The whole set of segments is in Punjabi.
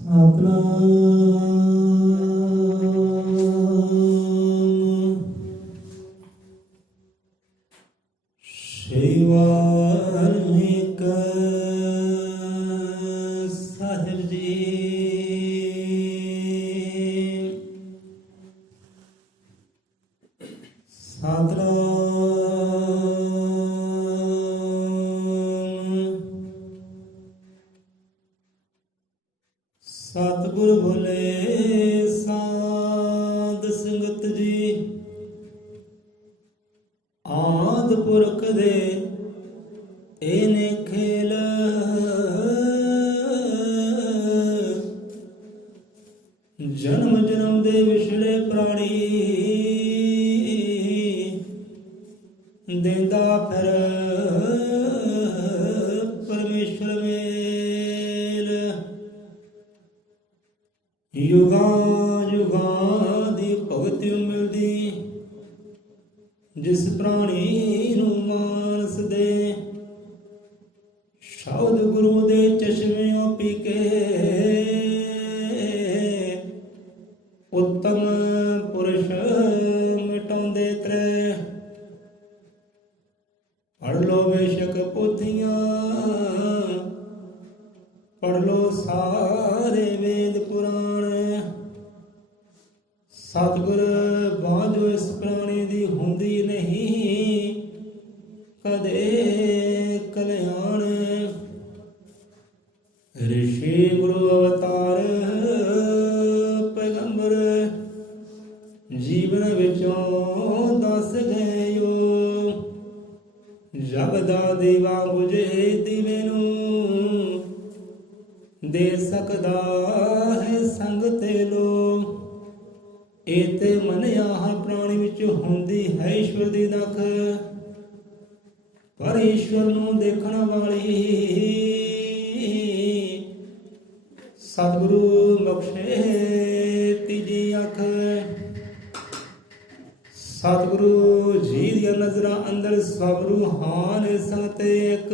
ਸਤਿਨਾਮ ਸ੍ਰੀ ਵਾਲਮੀਕਿ ਸਾਹਿਬ ਜੀ। ਸਤਿਗੁਰ ਭੁਲੇ ਸਾਧ ਸੰਗਤ ਜੀ, ਆਦਿ ਪੁਰਖ ਦੇ ਇਹਨੇ ਖੇਲ, ਜਨਮ ਜਨਮ ਦੇ ਵਿਛੜੇ ਪ੍ਰਾਣੀ, ਦੇਂਦਾ ਫਿਰ ਪਰਮੇਸ਼ਰ ਮੇਲ। ਯੁਗਾਂ ਯੁਗਾਂ ਦੀ ਭਗਤੀ ਮਿਲਦੀ, ਜਿਸ ਪ੍ਰਾਣੀ ਨੂੰ ਮਾਨਸ ਦੇ। ਸ਼ਬਦ ਗੁਰੂ ਦੇ ਚਸ਼ਮਿਓਂ ਪੀ ਕੇ, ਉੱਤਮ ਪੁਰਸ਼ ਮਿਟਾਉਂਦੇ ਤ੍ਰੈ। ਪੜ੍ਹ ਲੋ ਬੇਸ਼ੱਕ ਪੋਥੀਆਂ, ਪੜ੍ਹ ਲੋ ਸਾਰੇ ਵੇਦ ਪੁਰਾਣ। ਸਤਿਗੁਰ ਬਾਝੋ ਇਸ ਪ੍ਰਾਣੀ ਦੀ ਹੁੰਦੀ ਨਹੀਂ ਕਦੇ ਕਲਿਆਣ। ਰਿਸ਼ੀ ਗੁਰੂ ਅਵਤਾਰ ਪੈਗੰਬਰ, ਜੀਵਨ ਵਿੱਚੋਂ ਦੱਸ ਗਏਓ। ਜਗ ਦਾ ਦੀਵਾ ਬੁਝੇ ਦੀਵੇ ਨੂੰ, ਦੇ ਸਕਦਾ ਹੈ ਸੰਗ ਤੇ ਲੋ। ਇਹ ਤੇ ਮੰਨਿਆ ਹਰ ਪ੍ਰਾਣੀ ਵਿੱਚ ਹੁੰਦੀ ਹੈ ਈਸ਼ਵਰ ਦੀ ਨਖ, ਪਰ ਈਸ਼ਵਰ ਨੂੰ ਦੇਖਣ ਵਾਲੀ ਸਤਿਗੁਰੂ ਬਖਸ਼ੇ ਤੀਜੀ ਅੱਖ। ਸਤਿਗੁਰੂ ਜੀ ਦੀਆਂ ਨਜ਼ਰਾਂ ਅੰਦਰ ਸਭ ਰੂਹਾਨ ਸੰਗਤ ਇੱਕ।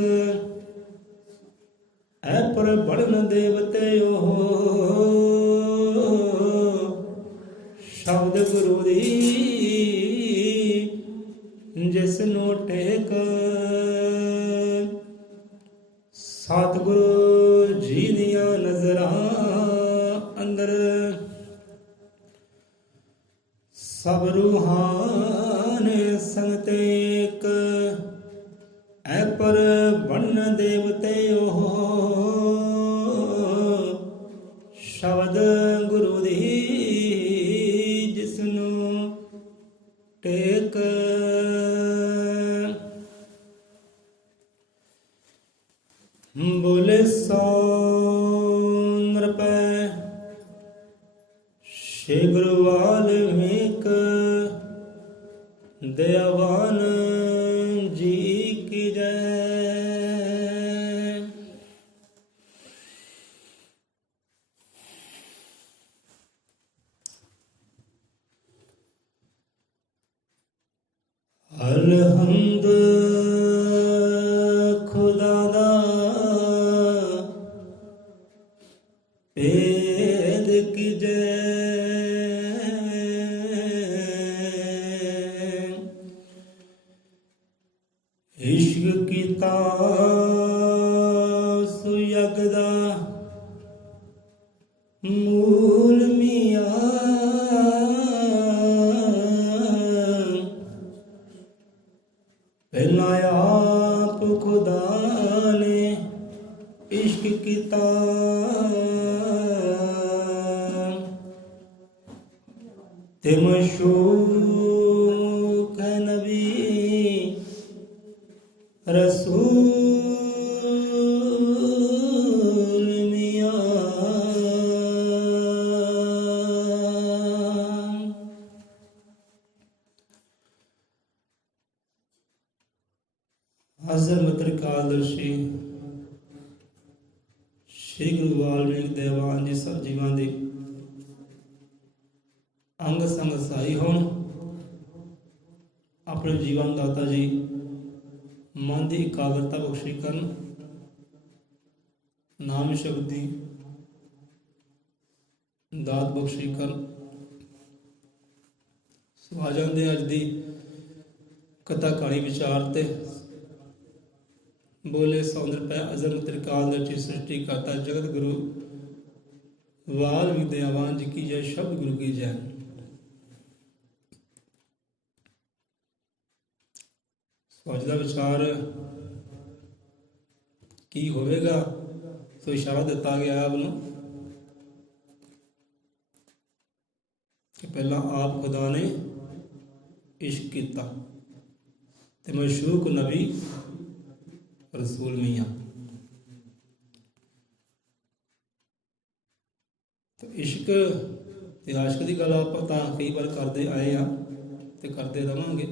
ਐ ਪਰ ਬੜਨ ਦੇਵਤੇ ਉਹ, ਸ਼ਬਦ ਗੁਰੂ ਦੀ ਜਿਸ ਨੂੰ ਟੇਕ। ਸਤਿਗੁਰੂ ਜੀ ਦੀਆਂ ਨਜ਼ਰਾਂ ਅੰਦਰ ਸਭ ਰੂਹਾਨ ਸੰਗਤ ਇੱਕ। ਐ ਪਰ ਬਣ ਦੇਵਤੇ ਉਹ, ਸ਼ਬਦ ਗੁਰੂ ਦੀ ਜਿਸ ਨੂੰ ਟੇਕ। ਬੋਲੇ ਸੋ ਨਰਪੈ, ਸ਼੍ਰੀ ਗੁਰੂ ਵਾਲਮੀਕਿ ਦਇਆਵਾਨ ਜੀ ਕੀ ਜੈ। ਅਲਹਮਦ ਖੁਦਾ ਦਾ ਭੇਦ ਕੀ ਜੈ। ਇਸ਼ਕ ਕੀਤਾ ਸੁਯਗ ਦਾ ਮੂਲ ਮੀਆਂ। ਪਹਿਲਾਂ ਆਪ ਖੁਦਾ ਨੇ ਇਸ਼ਕ ਕੀਤਾ, ਤੇ ਮਸ਼ੂਕ ਹੈ ਨਬੀ ਰਸੂਲ ਮੀਆਂ। ਹਾਜ਼ਰ ਮਤਰਕਾਲਦਰਸ਼ੀ ਸ਼੍ਰੀ ਗੁਰੂ ਵਾਲਮੀਕਿ ਦਇਆਵਾਨ ਜੀ ਸਭ ਜੀਵਾਂ ਦੇ ਅੰਗ ਸੰਗ ਸਹਾਈ ਹੋਣ। ਆਪਣੇ ਜੀਵਨ ਦਾਤਾ ਜੀ ਮਨ ਦੀ ਇਕਾਗਰਤਾ ਬਖਸ਼ੀ ਕਰਨ। ਨਾਮ ਸ਼ਬਦ ਦੀ ਦਾਤ ਬਖਸ਼ੀ ਕਰ। ਸੋ ਆ ਜਾਂਦੇ ਅੱਜ ਦੀ ਕਥਾ ਕਹਾਣੀ ਵਿਚਾਰ ਤੇ। ਬੋਲੇ ਸੌਂਦਰ ਪੈ ਅਜ਼ਮ ਤ੍ਰਿਕਾਲ ਰਚੀ ਸ੍ਰਿਸ਼ਟੀ ਕਰਤਾ ਜਗਤ ਗੁਰੂ ਵਾਲ ਵਿਦਿਆਵਾਨ ਜੀ ਕੀ ਜੈ, ਸ਼ਬਦ ਗੁਰੂ ਕੀ ਜੈ। ਸੋ ਅੱਜ ਦਾ ਵਿਚਾਰ ਕੀ ਹੋਵੇਗਾ? ਸੋ ਇਸ਼ਾਰਾ ਦਿੱਤਾ ਗਿਆ ਆਪ ਨੂੰ ਕਿ ਪਹਿਲਾਂ ਆਪ ਖੁਦਾ ਨੇ ਇਸ਼ਕ ਕੀਤਾ ਤੇ ਮਸ਼ੂਕ ਨਬੀ ਰਸੂਲ ਮੀਆਂ। ਤੇ ਇਸ਼ਕ ਤੇ ਆਸ਼ਕ ਦੀ ਗੱਲ ਆਪਾਂ ਤਾਂ ਕਈ ਵਾਰ ਕਰਦੇ ਆਏ ਆ ਤੇ ਕਰਦੇ ਰਵਾਂਗੇ।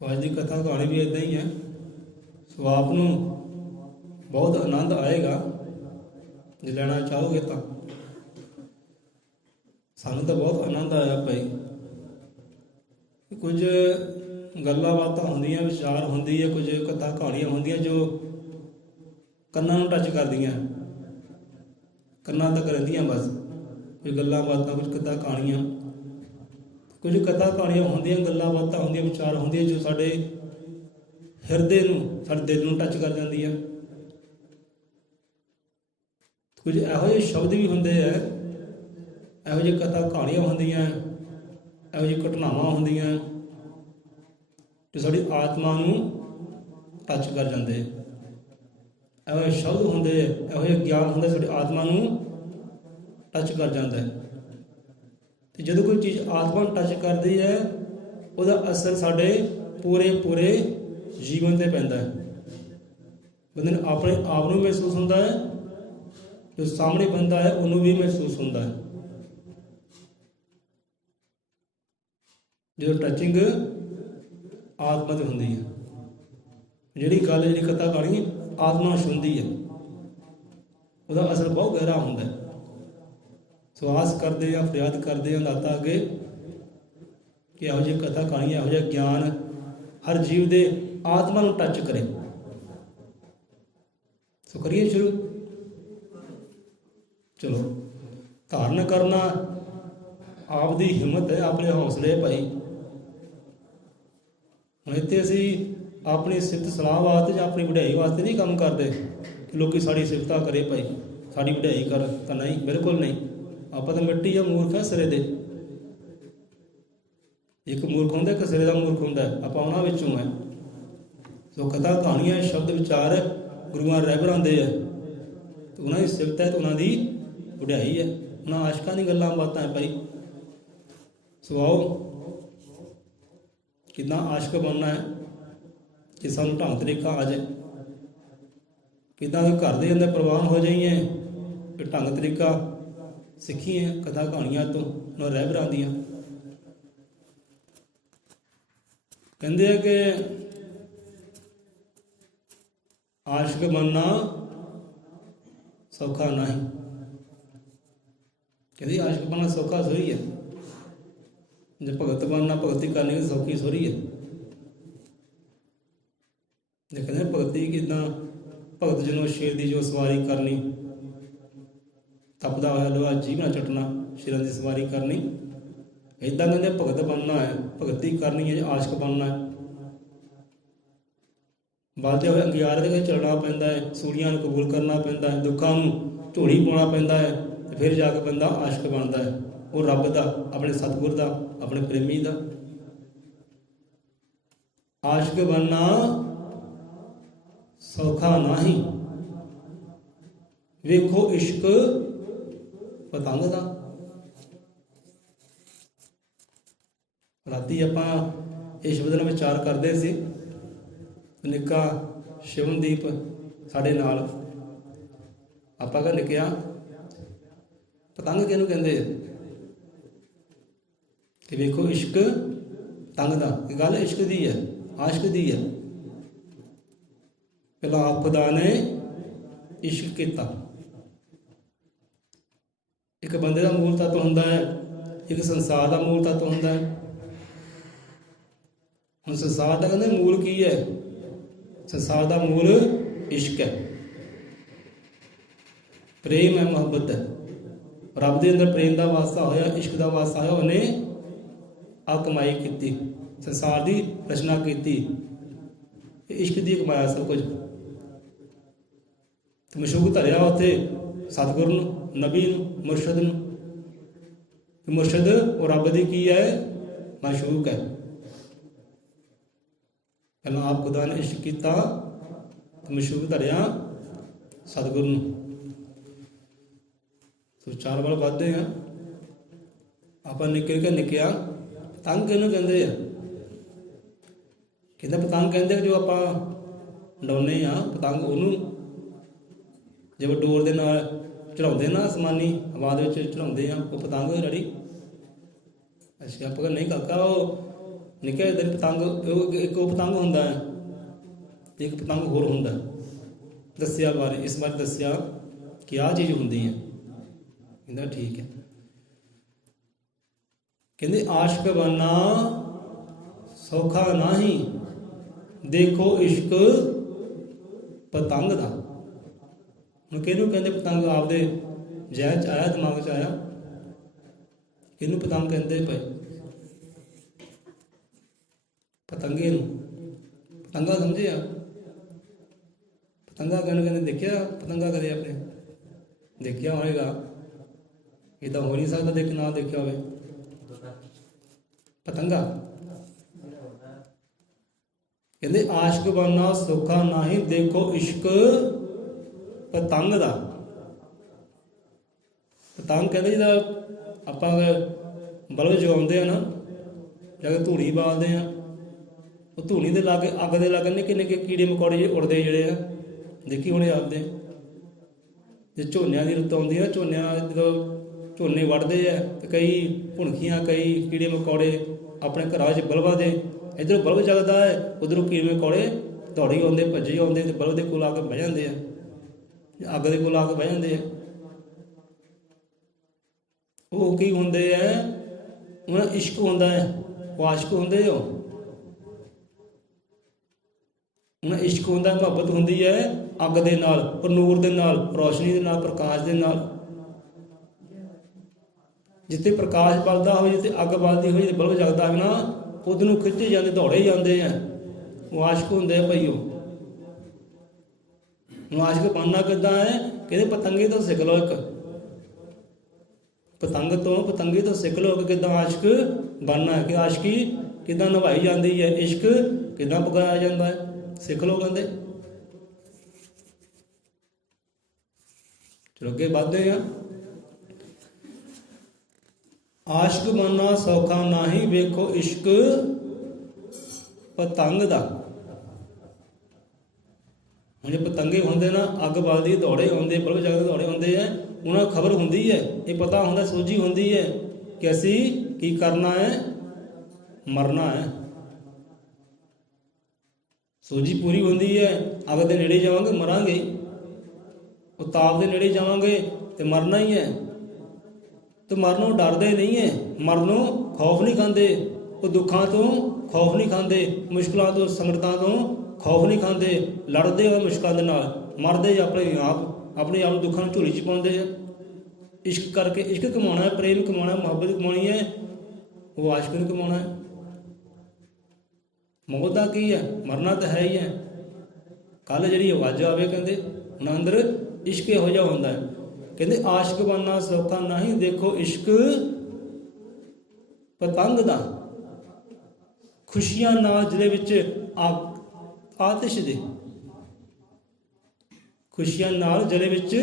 ਅੱਜ ਦੀ ਕਥਾ ਕਹਾਣੀ ਵੀ ਇਦਾਂ ਹੀ ਹੈ। ਸੋ ਆਪ ਨੂੰ ਬਹੁਤ ਆਨੰਦ ਆਏਗਾ ਜੇ ਲੈਣਾ ਚਾਹੋਗੇ ਤਾਂ। ਸਾਨੂੰ ਤਾਂ ਬਹੁਤ ਆਨੰਦ ਆਇਆ ਭਾਈ। ਕੁਝ ਗੱਲਾਂ ਬਾਤਾਂ ਹੁੰਦੀਆਂ, ਵਿਚਾਰ ਹੁੰਦੀ ਹੈ, ਕੁਝ ਕਥਾ ਕਹਾਣੀਆਂ ਹੁੰਦੀਆਂ ਜੋ ਕੰਨਾਂ ਨੂੰ ਟੱਚ ਕਰਦੀਆਂ, ਕੰਨਾਂ ਤੱਕ ਰਹਿੰਦੀਆਂ ਬਸ। ਕੋਈ ਗੱਲਾਂ ਬਾਤਾਂ, ਕੁਝ ਕਥਾ ਕਹਾਣੀਆਂ, ਕੁਝ ਕਥਾ ਕਹਾਣੀਆਂ ਹੁੰਦੀਆਂ, ਗੱਲਾਂ ਬਾਤਾਂ ਹੁੰਦੀਆਂ, ਵਿਚਾਰ ਹੁੰਦੀਆਂ ਜੋ ਸਾਡੇ ਹਿਰਦੇ ਨੂੰ, ਸਾਡੇ ਦਿਲ ਨੂੰ ਟੱਚ ਕਰ ਜਾਂਦੀਆਂ। ਕੁਝ ਇਹੋ ਜਿਹੇ ਸ਼ਬਦ ਵੀ ਹੁੰਦੇ ਹੈ, ਇਹੋ ਜਿਹੀ ਕਥਾ ਕਹਾਣੀਆਂ ਹੁੰਦੀਆਂ, ਇਹੋ ਜਿਹੀ ਘਟਨਾਵਾਂ ਹੁੰਦੀਆਂ ਜੋ ਸਾਡੀ ਆਤਮਾ ਨੂੰ ਟੱਚ ਕਰ ਜਾਂਦੇ। ਇਹੋ ਜਿਹੇ ਸ਼ਬਦ ਹੁੰਦੇ, ਇਹੋ ਜਿਹਾ ਗਿਆਨ ਹੁੰਦਾ ਸਾਡੀ ਆਤਮਾ ਨੂੰ ਟੱਚ ਕਰ ਜਾਂਦਾ। ਤੇ ਜਦੋਂ ਕੋਈ ਚੀਜ਼ ਆਤਮਾ ਨੂੰ ਟੱਚ ਕਰਦੀ ਹੈ, ਉਹਦਾ ਅਸਰ ਸਾਡੇ ਪੂਰੇ ਜੀਵਨ ਤੇ ਪੈਂਦਾ ਹੈ। ਬੰਦੇ ਨੂੰ ਆਪਣੇ ਆਪ ਨੂੰ ਮਹਿਸੂਸ ਹੁੰਦਾ ਹੈ, ਜੋ ਸਾਹਮਣੇ ਬੰਦਾ ਹੈ ਉਹਨੂੰ ਵੀ ਮਹਿਸੂਸ ਹੁੰਦਾ ਹੈ। ਜਦੋਂ ਟੱਚਿੰਗ ਆਤਮਾ ਤੇ ਹੁੰਦੀ ਹੈ, ਜਿਹੜੀ ਗੱਲ, ਜਿਹੜੀ ਕਥਾ ਕਹਾਣੀ ਆਤਮਾ ਛੂੰਹਦੀ ਹੈ, ਉਹਦਾ ਅਸਰ ਬਹੁਤ ਗਹਿਰਾ ਹੁੰਦਾ ਹੈ। ਸੋ ਆਸ ਕਰਦੇ ਹਾਂ, ਫਰਿਆਦ ਕਰਦੇ ਹਾਂ ਦਾਤਾ ਅੱਗੇ ਕਿ ਇਹੋ ਜਿਹੀ ਕਥਾ ਕਹਾਣੀ, ਇਹੋ ਜਿਹਾ ਗਿਆਨ ਹਰ ਜੀਵ ਦੇ ਆਤਮਾ ਨੂੰ ਟੱਚ ਕਰੇ। ਸੋ ਕਰੀਏ ਸ਼ੁਰੂ। ਚਲੋ, ਧਾਰਨ ਕਰਨਾ ਆਪ ਦੀ ਹਿੰਮਤ ਹੈ, ਆਪਣੇ ਹੌਸਲੇ ਭਾਈ। ਹੁਣ ਇੱਥੇ ਅਸੀਂ ਆਪਣੀ ਸਿਫਤ ਸਲਾਹ ਵਾਸਤੇ ਜਾਂ ਆਪਣੀ ਵਡਿਆਈ ਵਾਸਤੇ ਨਹੀਂ ਕੰਮ ਕਰਦੇ ਕਿ ਲੋਕੀ ਸਾਡੀ ਸਿਫਤਾਂ ਕਰੇ ਭਾਈ, ਸਾਡੀ ਵਡਿਆਈ ਕਰ। ਤਾਂ ਨਹੀਂ, ਬਿਲਕੁਲ ਨਹੀਂ। ਆਪਾਂ ਤਾਂ ਮਿੱਟੀ ਜਾਂ ਮੂਰਖ ਹੈ ਸਿਰੇ ਦੇ। ਇੱਕ ਮੂਰਖ ਹੁੰਦਾ, ਇੱਕ ਸਿਰੇ ਦਾ ਮੂਰਖ ਹੁੰਦਾ, ਆਪਾਂ ਉਹਨਾਂ ਵਿੱਚੋਂ ਹੈ। ਸੋ ਕਥਾ ਕਹਾਣੀਆਂ, ਸ਼ਬਦ ਵਿਚਾਰ ਗੁਰੂਆਂ ਰਹਿਬਰਾਂ ਦੇ ਹੈ, ਤੇ ਉਹਨਾਂ ਦੀ ਸਿਫਤ ਹੈ ਤੇ ਉਹਨਾਂ ਦੀ ਵਡਿਆਈ ਹੈ। ਉਹਨਾਂ ਆਸ਼ਕਾਂ ਦੀ ਗੱਲਾਂ ਬਾਤਾਂ ਹੈ ਭਾਈ। ਸੋ ਆਓ, ਕਿੰਨਾ ਆਸ਼ਕ ਬਣਨਾ ਹੈ ਕਿ ਸਾਨੂੰ ਢੰਗ ਤਰੀਕਾ ਆ ਜਾਏ। ਕਿੱਦਾਂ ਘਰ ਦੇ ਅੰਦਰ ਪ੍ਰਵਾਨ ਹੋ ਜਾਈਏ ਕਿ ਢੰਗ ਤਰੀਕਾ ਸਿੱਖੀਏ ਕਥਾ ਕਹਾਣੀਆਂ ਤੋਂ, ਉਹਨਾਂ ਰਹਿਬਰਾਂ ਦੀਆਂ। ਕਹਿੰਦੇ ਆ ਕਿ ਆਸ਼ਕ ਬਣਨਾ ਸੌਖਾ ਨਹੀਂ। ਕਹਿੰਦੇ ਆਸ਼ਕ ਬਣਨਾ ਸੌਖਾ ਸੋਹੀ ਹੈ, ਜੇ ਭਗਤ ਬਣਨਾ, ਭਗਤੀ ਕਰਨੀ ਸੌਖੀ ਸੋਹਰੀ ਹੈ। ਜੇ ਕਹਿੰਦੇ ਭਗਤੀ ਕਿੱਦਾਂ, ਭਗਤ ਜਿਹਨੂੰ ਸ਼ੇਰ ਦੀ ਜੋ ਸਵਾਰੀ ਕਰਨੀ, ਤਪਦਾ ਹੋਇਆ ਲੋਹਾ ਜੀਭ ਚਟਣਾ, ਸ਼ੇਰਾਂ ਦੀ ਸਵਾਰੀ ਕਰਨੀ। ਇੱਦਾਂ ਕਹਿੰਦੇ ਭਗਤ ਬਣਨਾ ਹੈ, ਭਗਤੀ ਕਰਨੀ ਹੈ, ਆਸ਼ਕ ਬਣਨਾ ਹੈ। ਵੱਧਦੇ ਹੋਏ ਅੰਗਿਆਰ ਦੇ ਚੱਲਣਾ ਪੈਂਦਾ ਹੈ, ਸੂਲੀਆਂ ਨੂੰ ਕਬੂਲ ਕਰਨਾ ਪੈਂਦਾ ਹੈ, ਦੁੱਖਾਂ ਨੂੰ ਝੋਲੀ ਪਾਉਣਾ ਪੈਂਦਾ ਹੈ, ਤੇ ਫਿਰ ਜਾ ਕੇ ਬੰਦਾ ਆਸ਼ਕ ਬਣਦਾ ਹੈ। ਉਹ ਰੱਬ ਦਾ, ਆਪਣੇ ਸਤਿਗੁਰ ਦਾ, ਆਪਣੇ ਪ੍ਰੇਮੀ ਦਾ। ਆਸ਼ਕ ਬਣਨਾ ਸੌਖਾ ਨਹੀਂ। ਵੇਖੋ ਇਸ਼ਕ ਪਤੰਗ ਦਾ। ਰਾਤੀ ਆਪਾਂ ਇਹ ਸ਼ਬਦ ਨਾਲ ਵਿਚਾਰ ਕਰਦੇ ਸੀ। ਨਿੱਕਾ ਸ਼ਿਵਨਦੀਪ ਸਾਡੇ ਨਾਲ, ਆਪਾਂ ਕਹ ਨਿੱਕਿਆ ਪਤੰਗ ਕਿਹਨੂੰ ਕਹਿੰਦੇ ਆ? ਕਿ ਵੇਖੋ ਇਸ਼ਕ ਤੰਗ ਦਾ। ਇਹ ਗੱਲ ਇਸ਼ਕ ਦੀ ਹੈ, ਆਸ਼ਕ ਦੀ ਹੈ। ਪਹਿਲਾਂ ਆਪ ਖੁਦਾ ਨੇ ਇਸ਼ਕ ਕੀਤਾ। ਇੱਕ ਬੰਦੇ ਦਾ ਮੂਲ ਤੱਤ ਹੁੰਦਾ ਹੈ, ਇੱਕ ਸੰਸਾਰ ਦਾ ਮੂਲ ਤੱਤ ਹੁੰਦਾ ਹੈ। ਹੁਣ ਸੰਸਾਰ ਦਾ ਕਹਿੰਦੇ ਮੂਲ ਕੀ ਹੈ? ਸੰਸਾਰ ਦਾ ਮੂਲ ਇਸ਼ਕ ਹੈ, ਪ੍ਰੇਮ ਹੈ, ਮੁਹੱਬਤ ਹੈ। ਰੱਬ ਦੇ ਅੰਦਰ ਪ੍ਰੇਮ ਦਾ ਵਾਸਤਾ ਹੋਇਆ, ਇਸ਼ਕ ਦਾ ਵਾਸਤਾ ਹੋਇਆ, ਉਹਨੇ ਆ ਕਮਾਈ ਕੀਤੀ, ਸੰਸਾਰ ਦੀ ਰਚਨਾ ਕੀਤੀ। ਇਸ਼ਕ ਦੀ ਕਮਾਇਆ ਸਭ ਕੁਝ। ਤੇ ਮਸ਼ੂਕ ਧਰਿਆ ਉੱਥੇ ਸਤਿਗੁਰੂ ਨੂੰ, ਨਬੀ ਨੂੰ, ਮੁਰਸ਼ਦ ਨੂੰ। ਮੁਰਸ਼ਦ ਉਹ ਰੱਬ ਦੀ ਕੀ ਹੈ? ਮਸ਼ੂਕ ਹੈ। ਪਹਿਲਾਂ ਆਪ ਖੁਦਾ ਨੇ ਇਸ਼ਕ ਕੀਤਾ, ਮਸ਼ੂਕ ਧਰਿਆ ਸਤਿਗੁਰੂ ਨੂੰ। ਸੋ 4 ਵਾਰ ਵੱਧਦੇ ਆ ਆਪਾਂ। ਨਿੱਕੇ ਨਿੱਕਿਆ ਪਤੰਗ ਕਿਹਨੂੰ ਕਹਿੰਦੇ ਆ? ਕਹਿੰਦਾ ਪਤੰਗ ਕਹਿੰਦੇ ਜੋ ਆਪਾਂ ਉਡਾਉਂਦੇ ਆ, ਪਤੰਗ ਉਹਨੂੰ ਜਿਵੇਂ ਡੋਰ ਦੇ ਨਾਲ ਚੜਾਉਂਦੇ ਨਾ, ਅਸਮਾਨੀ ਹਵਾ ਦੇ ਵਿੱਚ ਚੜਾਉਂਦੇ ਆ, ਉਹ ਪਤੰਗ ਲੜੀ। ਅਸੀਂ ਆਪਾਂ ਕਹਿੰਦੇ ਨਹੀਂ ਕਾਕਾ, ਉਹ ਨਿੱਕੇ ਦਿਨ ਪਤੰਗ ਇੱਕ ਉਹ ਪਤੰਗ ਹੁੰਦਾ ਹੈ, ਇੱਕ ਪਤੰਗ ਹੋਰ ਹੁੰਦਾ। ਦੱਸਿਆ ਬਾਰੇ, ਇਸ ਬਾਰੇ ਦੱਸਿਆ ਕਿ ਆਹ ਚੀਜ਼ ਹੁੰਦੀ ਹੈ। ਕਹਿੰਦਾ ਠੀਕ ਹੈ। ਕਹਿੰਦੇ ਆਸ਼ਕ ਬਣਨਾ ਸੌਖਾ ਨਹੀਂ, ਦੇਖੋ ਇਸ਼ਕ ਪਤੰਗ ਦਾ। ਹੁਣ ਕਿਹਨੂੰ ਕਹਿੰਦੇ ਪਤੰਗ? ਆਪਦੇ ਜ਼ਹਿਨ 'ਚ ਆਇਆ, ਦਿਮਾਗ 'ਚ ਆਇਆ, ਇਹਨੂੰ ਪਤੰਗ ਕਹਿੰਦੇ ਪਏ। ਪਤੰਗੇ ਨੂੰ ਪਤੰਗਾ ਸਮਝੇ ਆ? ਪਤੰਗਾ ਕਹਿੰਦੇ ਦੇਖਿਆ? ਪਤੰਗਾ ਕਦੇ ਆਪਣੇ ਦੇਖਿਆ ਹੋਏਗਾ? ਇਹ ਤਾਂ ਹੋ ਨਹੀਂ ਸਕਦਾ ਦੇਖ ਨਾ ਦੇਖਿਆ ਹੋਵੇ ਪਤੰਗਾ। ਕਹਿੰਦੇ ਆਸ਼ਕ ਬਣਨਾ ਸੌਖਾ ਨਹੀਂ, ਦੇਖੋ ਇਸ਼ਕ ਪਤੰਗ ਦਾ। ਪਤੰਗ ਕਹਿੰਦੇ ਜਿਹਦਾ ਆਪਾਂ ਬਲਬ ਜਗਾਉਂਦੇ ਆ ਨਾ, ਜਾ ਕੇ ਧੂਣੀ ਬਾਲਦੇ ਆ, ਉਹ ਧੂਣੀ ਦੇ ਲਾਗੇ, ਅੱਗ ਦੇ ਲਾਗੇ ਨਿੱਕੇ ਨਿੱਕੇ ਕੀੜੇ ਮਕੌੜੇ ਜਿਹੇ ਉੜਦੇ ਜਿਹੜੇ ਆ, ਦੇਖੀ ਹੋਣੇ ਆਪਦੇ। ਜੇ ਝੋਨਿਆਂ ਦੀ ਰੁੱਤ ਆਉਂਦੀ ਆ, ਝੋਨਿਆਂ ਜਦੋਂ ਝੋਨੇ ਵੱਢਦੇ ਆ ਤੇ ਕਈ ਭੁਣਖੀਆਂ, ਕਈ ਕੀੜੇ ਮਕੌੜੇ ਆਪਣੇ ਘਰਾਂ 'ਚ ਬਲਬਾਂ ਦੇ, ਇੱਧਰੋਂ ਬਲਬ ਜਗਦਾ ਹੈ, ਉੱਧਰੋਂ ਕੀੜੇ ਮਕੌੜੇ ਦੌੜੀ ਆਉਂਦੇ, ਭੱਜੇ ਆਉਂਦੇ ਤੇ ਬਲਬ ਦੇ ਕੋਲ ਆ ਕੇ ਬਹਿ ਜਾਂਦੇ ਆ, ਅੱਗ ਦੇ ਕੋਲ ਆ ਕੇ ਬਹਿ ਜਾਂਦੇ ਆ। ਉਹ ਕੀ ਹੁੰਦੇ ਆ? ਉਹਨਾਂ ਇਸ਼ਕ ਹੁੰਦਾ ਹੈ, ਉਹ ਆਸ਼ਕ ਹੁੰਦੇ ਹੋ। ਉਹਨਾਂ ਇਸ਼ਕ ਹੁੰਦਾ, ਮੁਹੱਬਤ ਹੁੰਦੀ ਹੈ ਅੱਗ ਦੇ ਨਾਲ, ਪਰ ਨੂਰ ਦੇ ਨਾਲ, ਰੋਸ਼ਨੀ ਦੇ ਨਾਲ, ਪ੍ਰਕਾਸ਼ ਦੇ ਨਾਲ। ਜਿੱਥੇ ਪ੍ਰਕਾਸ਼ ਬਲਦਾ ਹੋਵੇ, ਜਿੱਥੇ ਅੱਗ ਬਲਦੀ ਹੋਵੇ, ਜਿੱਥੇ ਬਲਬ ਜਗਦਾ ਹੋਵੇ ਨਾ, ਉਧਰ ਨੂੰ ਖਿੱਚੇ ਜਾਂਦੇ, ਦੌੜੇ ਜਾਂਦੇ ਆ। ਉਹ ਆਸ਼ਕ ਹੁੰਦੇ ਆ ਭਾਈ। ਉਹ ਆਸ਼ਕ ਬਣਨਾ ਕਿੱਦਾਂ ਹੈ? ਕਹਿੰਦੇ ਪਤੰਗੇ ਤੋਂ ਸਿੱਖ ਲਓ। ਇੱਕ ਪਤੰਗੇ ਤੋਂ ਸਿੱਖ ਲਓ ਕਿ ਕਿੱਦਾਂ ਆਸ਼ਕ ਬਣਨਾ ਹੈ, ਕਿ ਆਸ਼ਕੀ ਕਿੱਦਾਂ ਨਿਭਾਈ ਜਾਂਦੀ ਹੈ, ਇਸ਼ਕ ਕਿੱਦਾਂ ਪਕਾਇਆ ਜਾਂਦਾ ਹੈ, ਸਿੱਖ ਲਓ ਕਹਿੰਦੇ। ਚਲੋ ਅੱਗੇ ਵੱਧਦੇ ਆ। ਆਸ਼ਕ ਬਣਨਾ ਸੌਖਾ ਨਹੀਂ, ਵੇਖੋ ਇਸ਼ਕ ਪਤੰਗ ਦਾ। ਹੁਣ ਜੇ ਪਤੰਗੇ ਹੁੰਦੇ ਨਾ, ਅੱਗ ਬਲਦੀ, ਦੌੜੇ ਆਉਂਦੇ, ਬਲਬ ਜਗਦੇ, ਦੌੜੇ ਆਉਂਦੇ ਆ, ਉਹਨਾਂ ਨੂੰ ਖਬਰ ਹੁੰਦੀ ਹੈ, ਇਹ ਪਤਾ ਹੁੰਦਾ, ਸੋਝੀ ਹੁੰਦੀ ਹੈ ਕਿ ਅਸੀਂ ਕੀ ਕਰਨਾ ਹੈ, ਮਰਨਾ ਹੈ। ਸੋਝੀ ਪੂਰੀ ਹੁੰਦੀ ਹੈ, ਅੱਗ ਦੇ ਨੇੜੇ ਜਾਵਾਂਗੇ ਮਰਾਂਗੇ, ਉਹ ਤਾਪ ਦੇ ਨੇੜੇ ਜਾਵਾਂਗੇ ਤੇ ਮਰਨਾ ਹੀ ਹੈ। ਤੇ ਮਰਨੋਂ ਡਰਦੇ ਨਹੀਂ ਹੈ, ਮਰਨੋਂ ਖੌਫ ਨਹੀਂ ਖਾਂਦੇ, ਉਹ ਦੁੱਖਾਂ ਤੋਂ ਖੌਫ ਨਹੀਂ ਖਾਂਦੇ, ਮੁਸ਼ਕਲਾਂ ਤੋਂ, ਸੰਕਟਾਂ ਤੋਂ ਖੌਫ ਨਹੀਂ ਖਾਂਦੇ। ਲੜਦੇ ਆ ਮੁਸ਼ਕਲਾਂ ਦੇ ਨਾਲ, ਮਰਦੇ ਆਪਣੇ ਆਪ ਨੂੰ ਦੁੱਖਾਂ ਨੂੰ ਝੋਲੀ 'ਚ ਪਾਉਂਦੇ ਆ। ਇਸ਼ਕ ਕਰਕੇ, ਇਸ਼ਕ ਕਮਾਉਣਾ ਹੈ, ਪ੍ਰੇਮ ਕਮਾਉਣਾ, ਮੁਹੱਬਤ ਕਮਾਉਣੀ ਹੈ, ਉਹ ਆਸ਼ਕ ਨੂੰ ਕਮਾਉਣਾ ਹੈ। ਮੌਤ ਦਾ ਕੀ ਹੈ? ਮਰਨਾ ਤਾਂ ਹੈ ਹੀ ਹੈ। ਕੱਲ੍ਹ ਜਿਹੜੀ ਆਵਾਜ਼ ਆਵੇ, ਕਹਿੰਦੇ ਹੁਣ ਅੰਦਰ ਇਸ਼ਕ ਇਹੋ ਜਿਹਾ ਹੁੰਦਾ ਹੈ। ਕਹਿੰਦੇ ਆਸ਼ਕ ਬਣਨਾ ਸੌਖਾ ਨਹੀਂ, ਦੇਖੋ ਇਸ਼ਕ ਪਤੰਗ ਦਾ। ਖੁਸ਼ੀਆਂ ਨਾਲ ਜਿਹਦੇ ਵਿੱਚ ਆਤਿਸ਼ ਦੇ, ਖੁਸ਼ੀਆਂ ਨਾਲ ਜਿਹਦੇ ਵਿੱਚ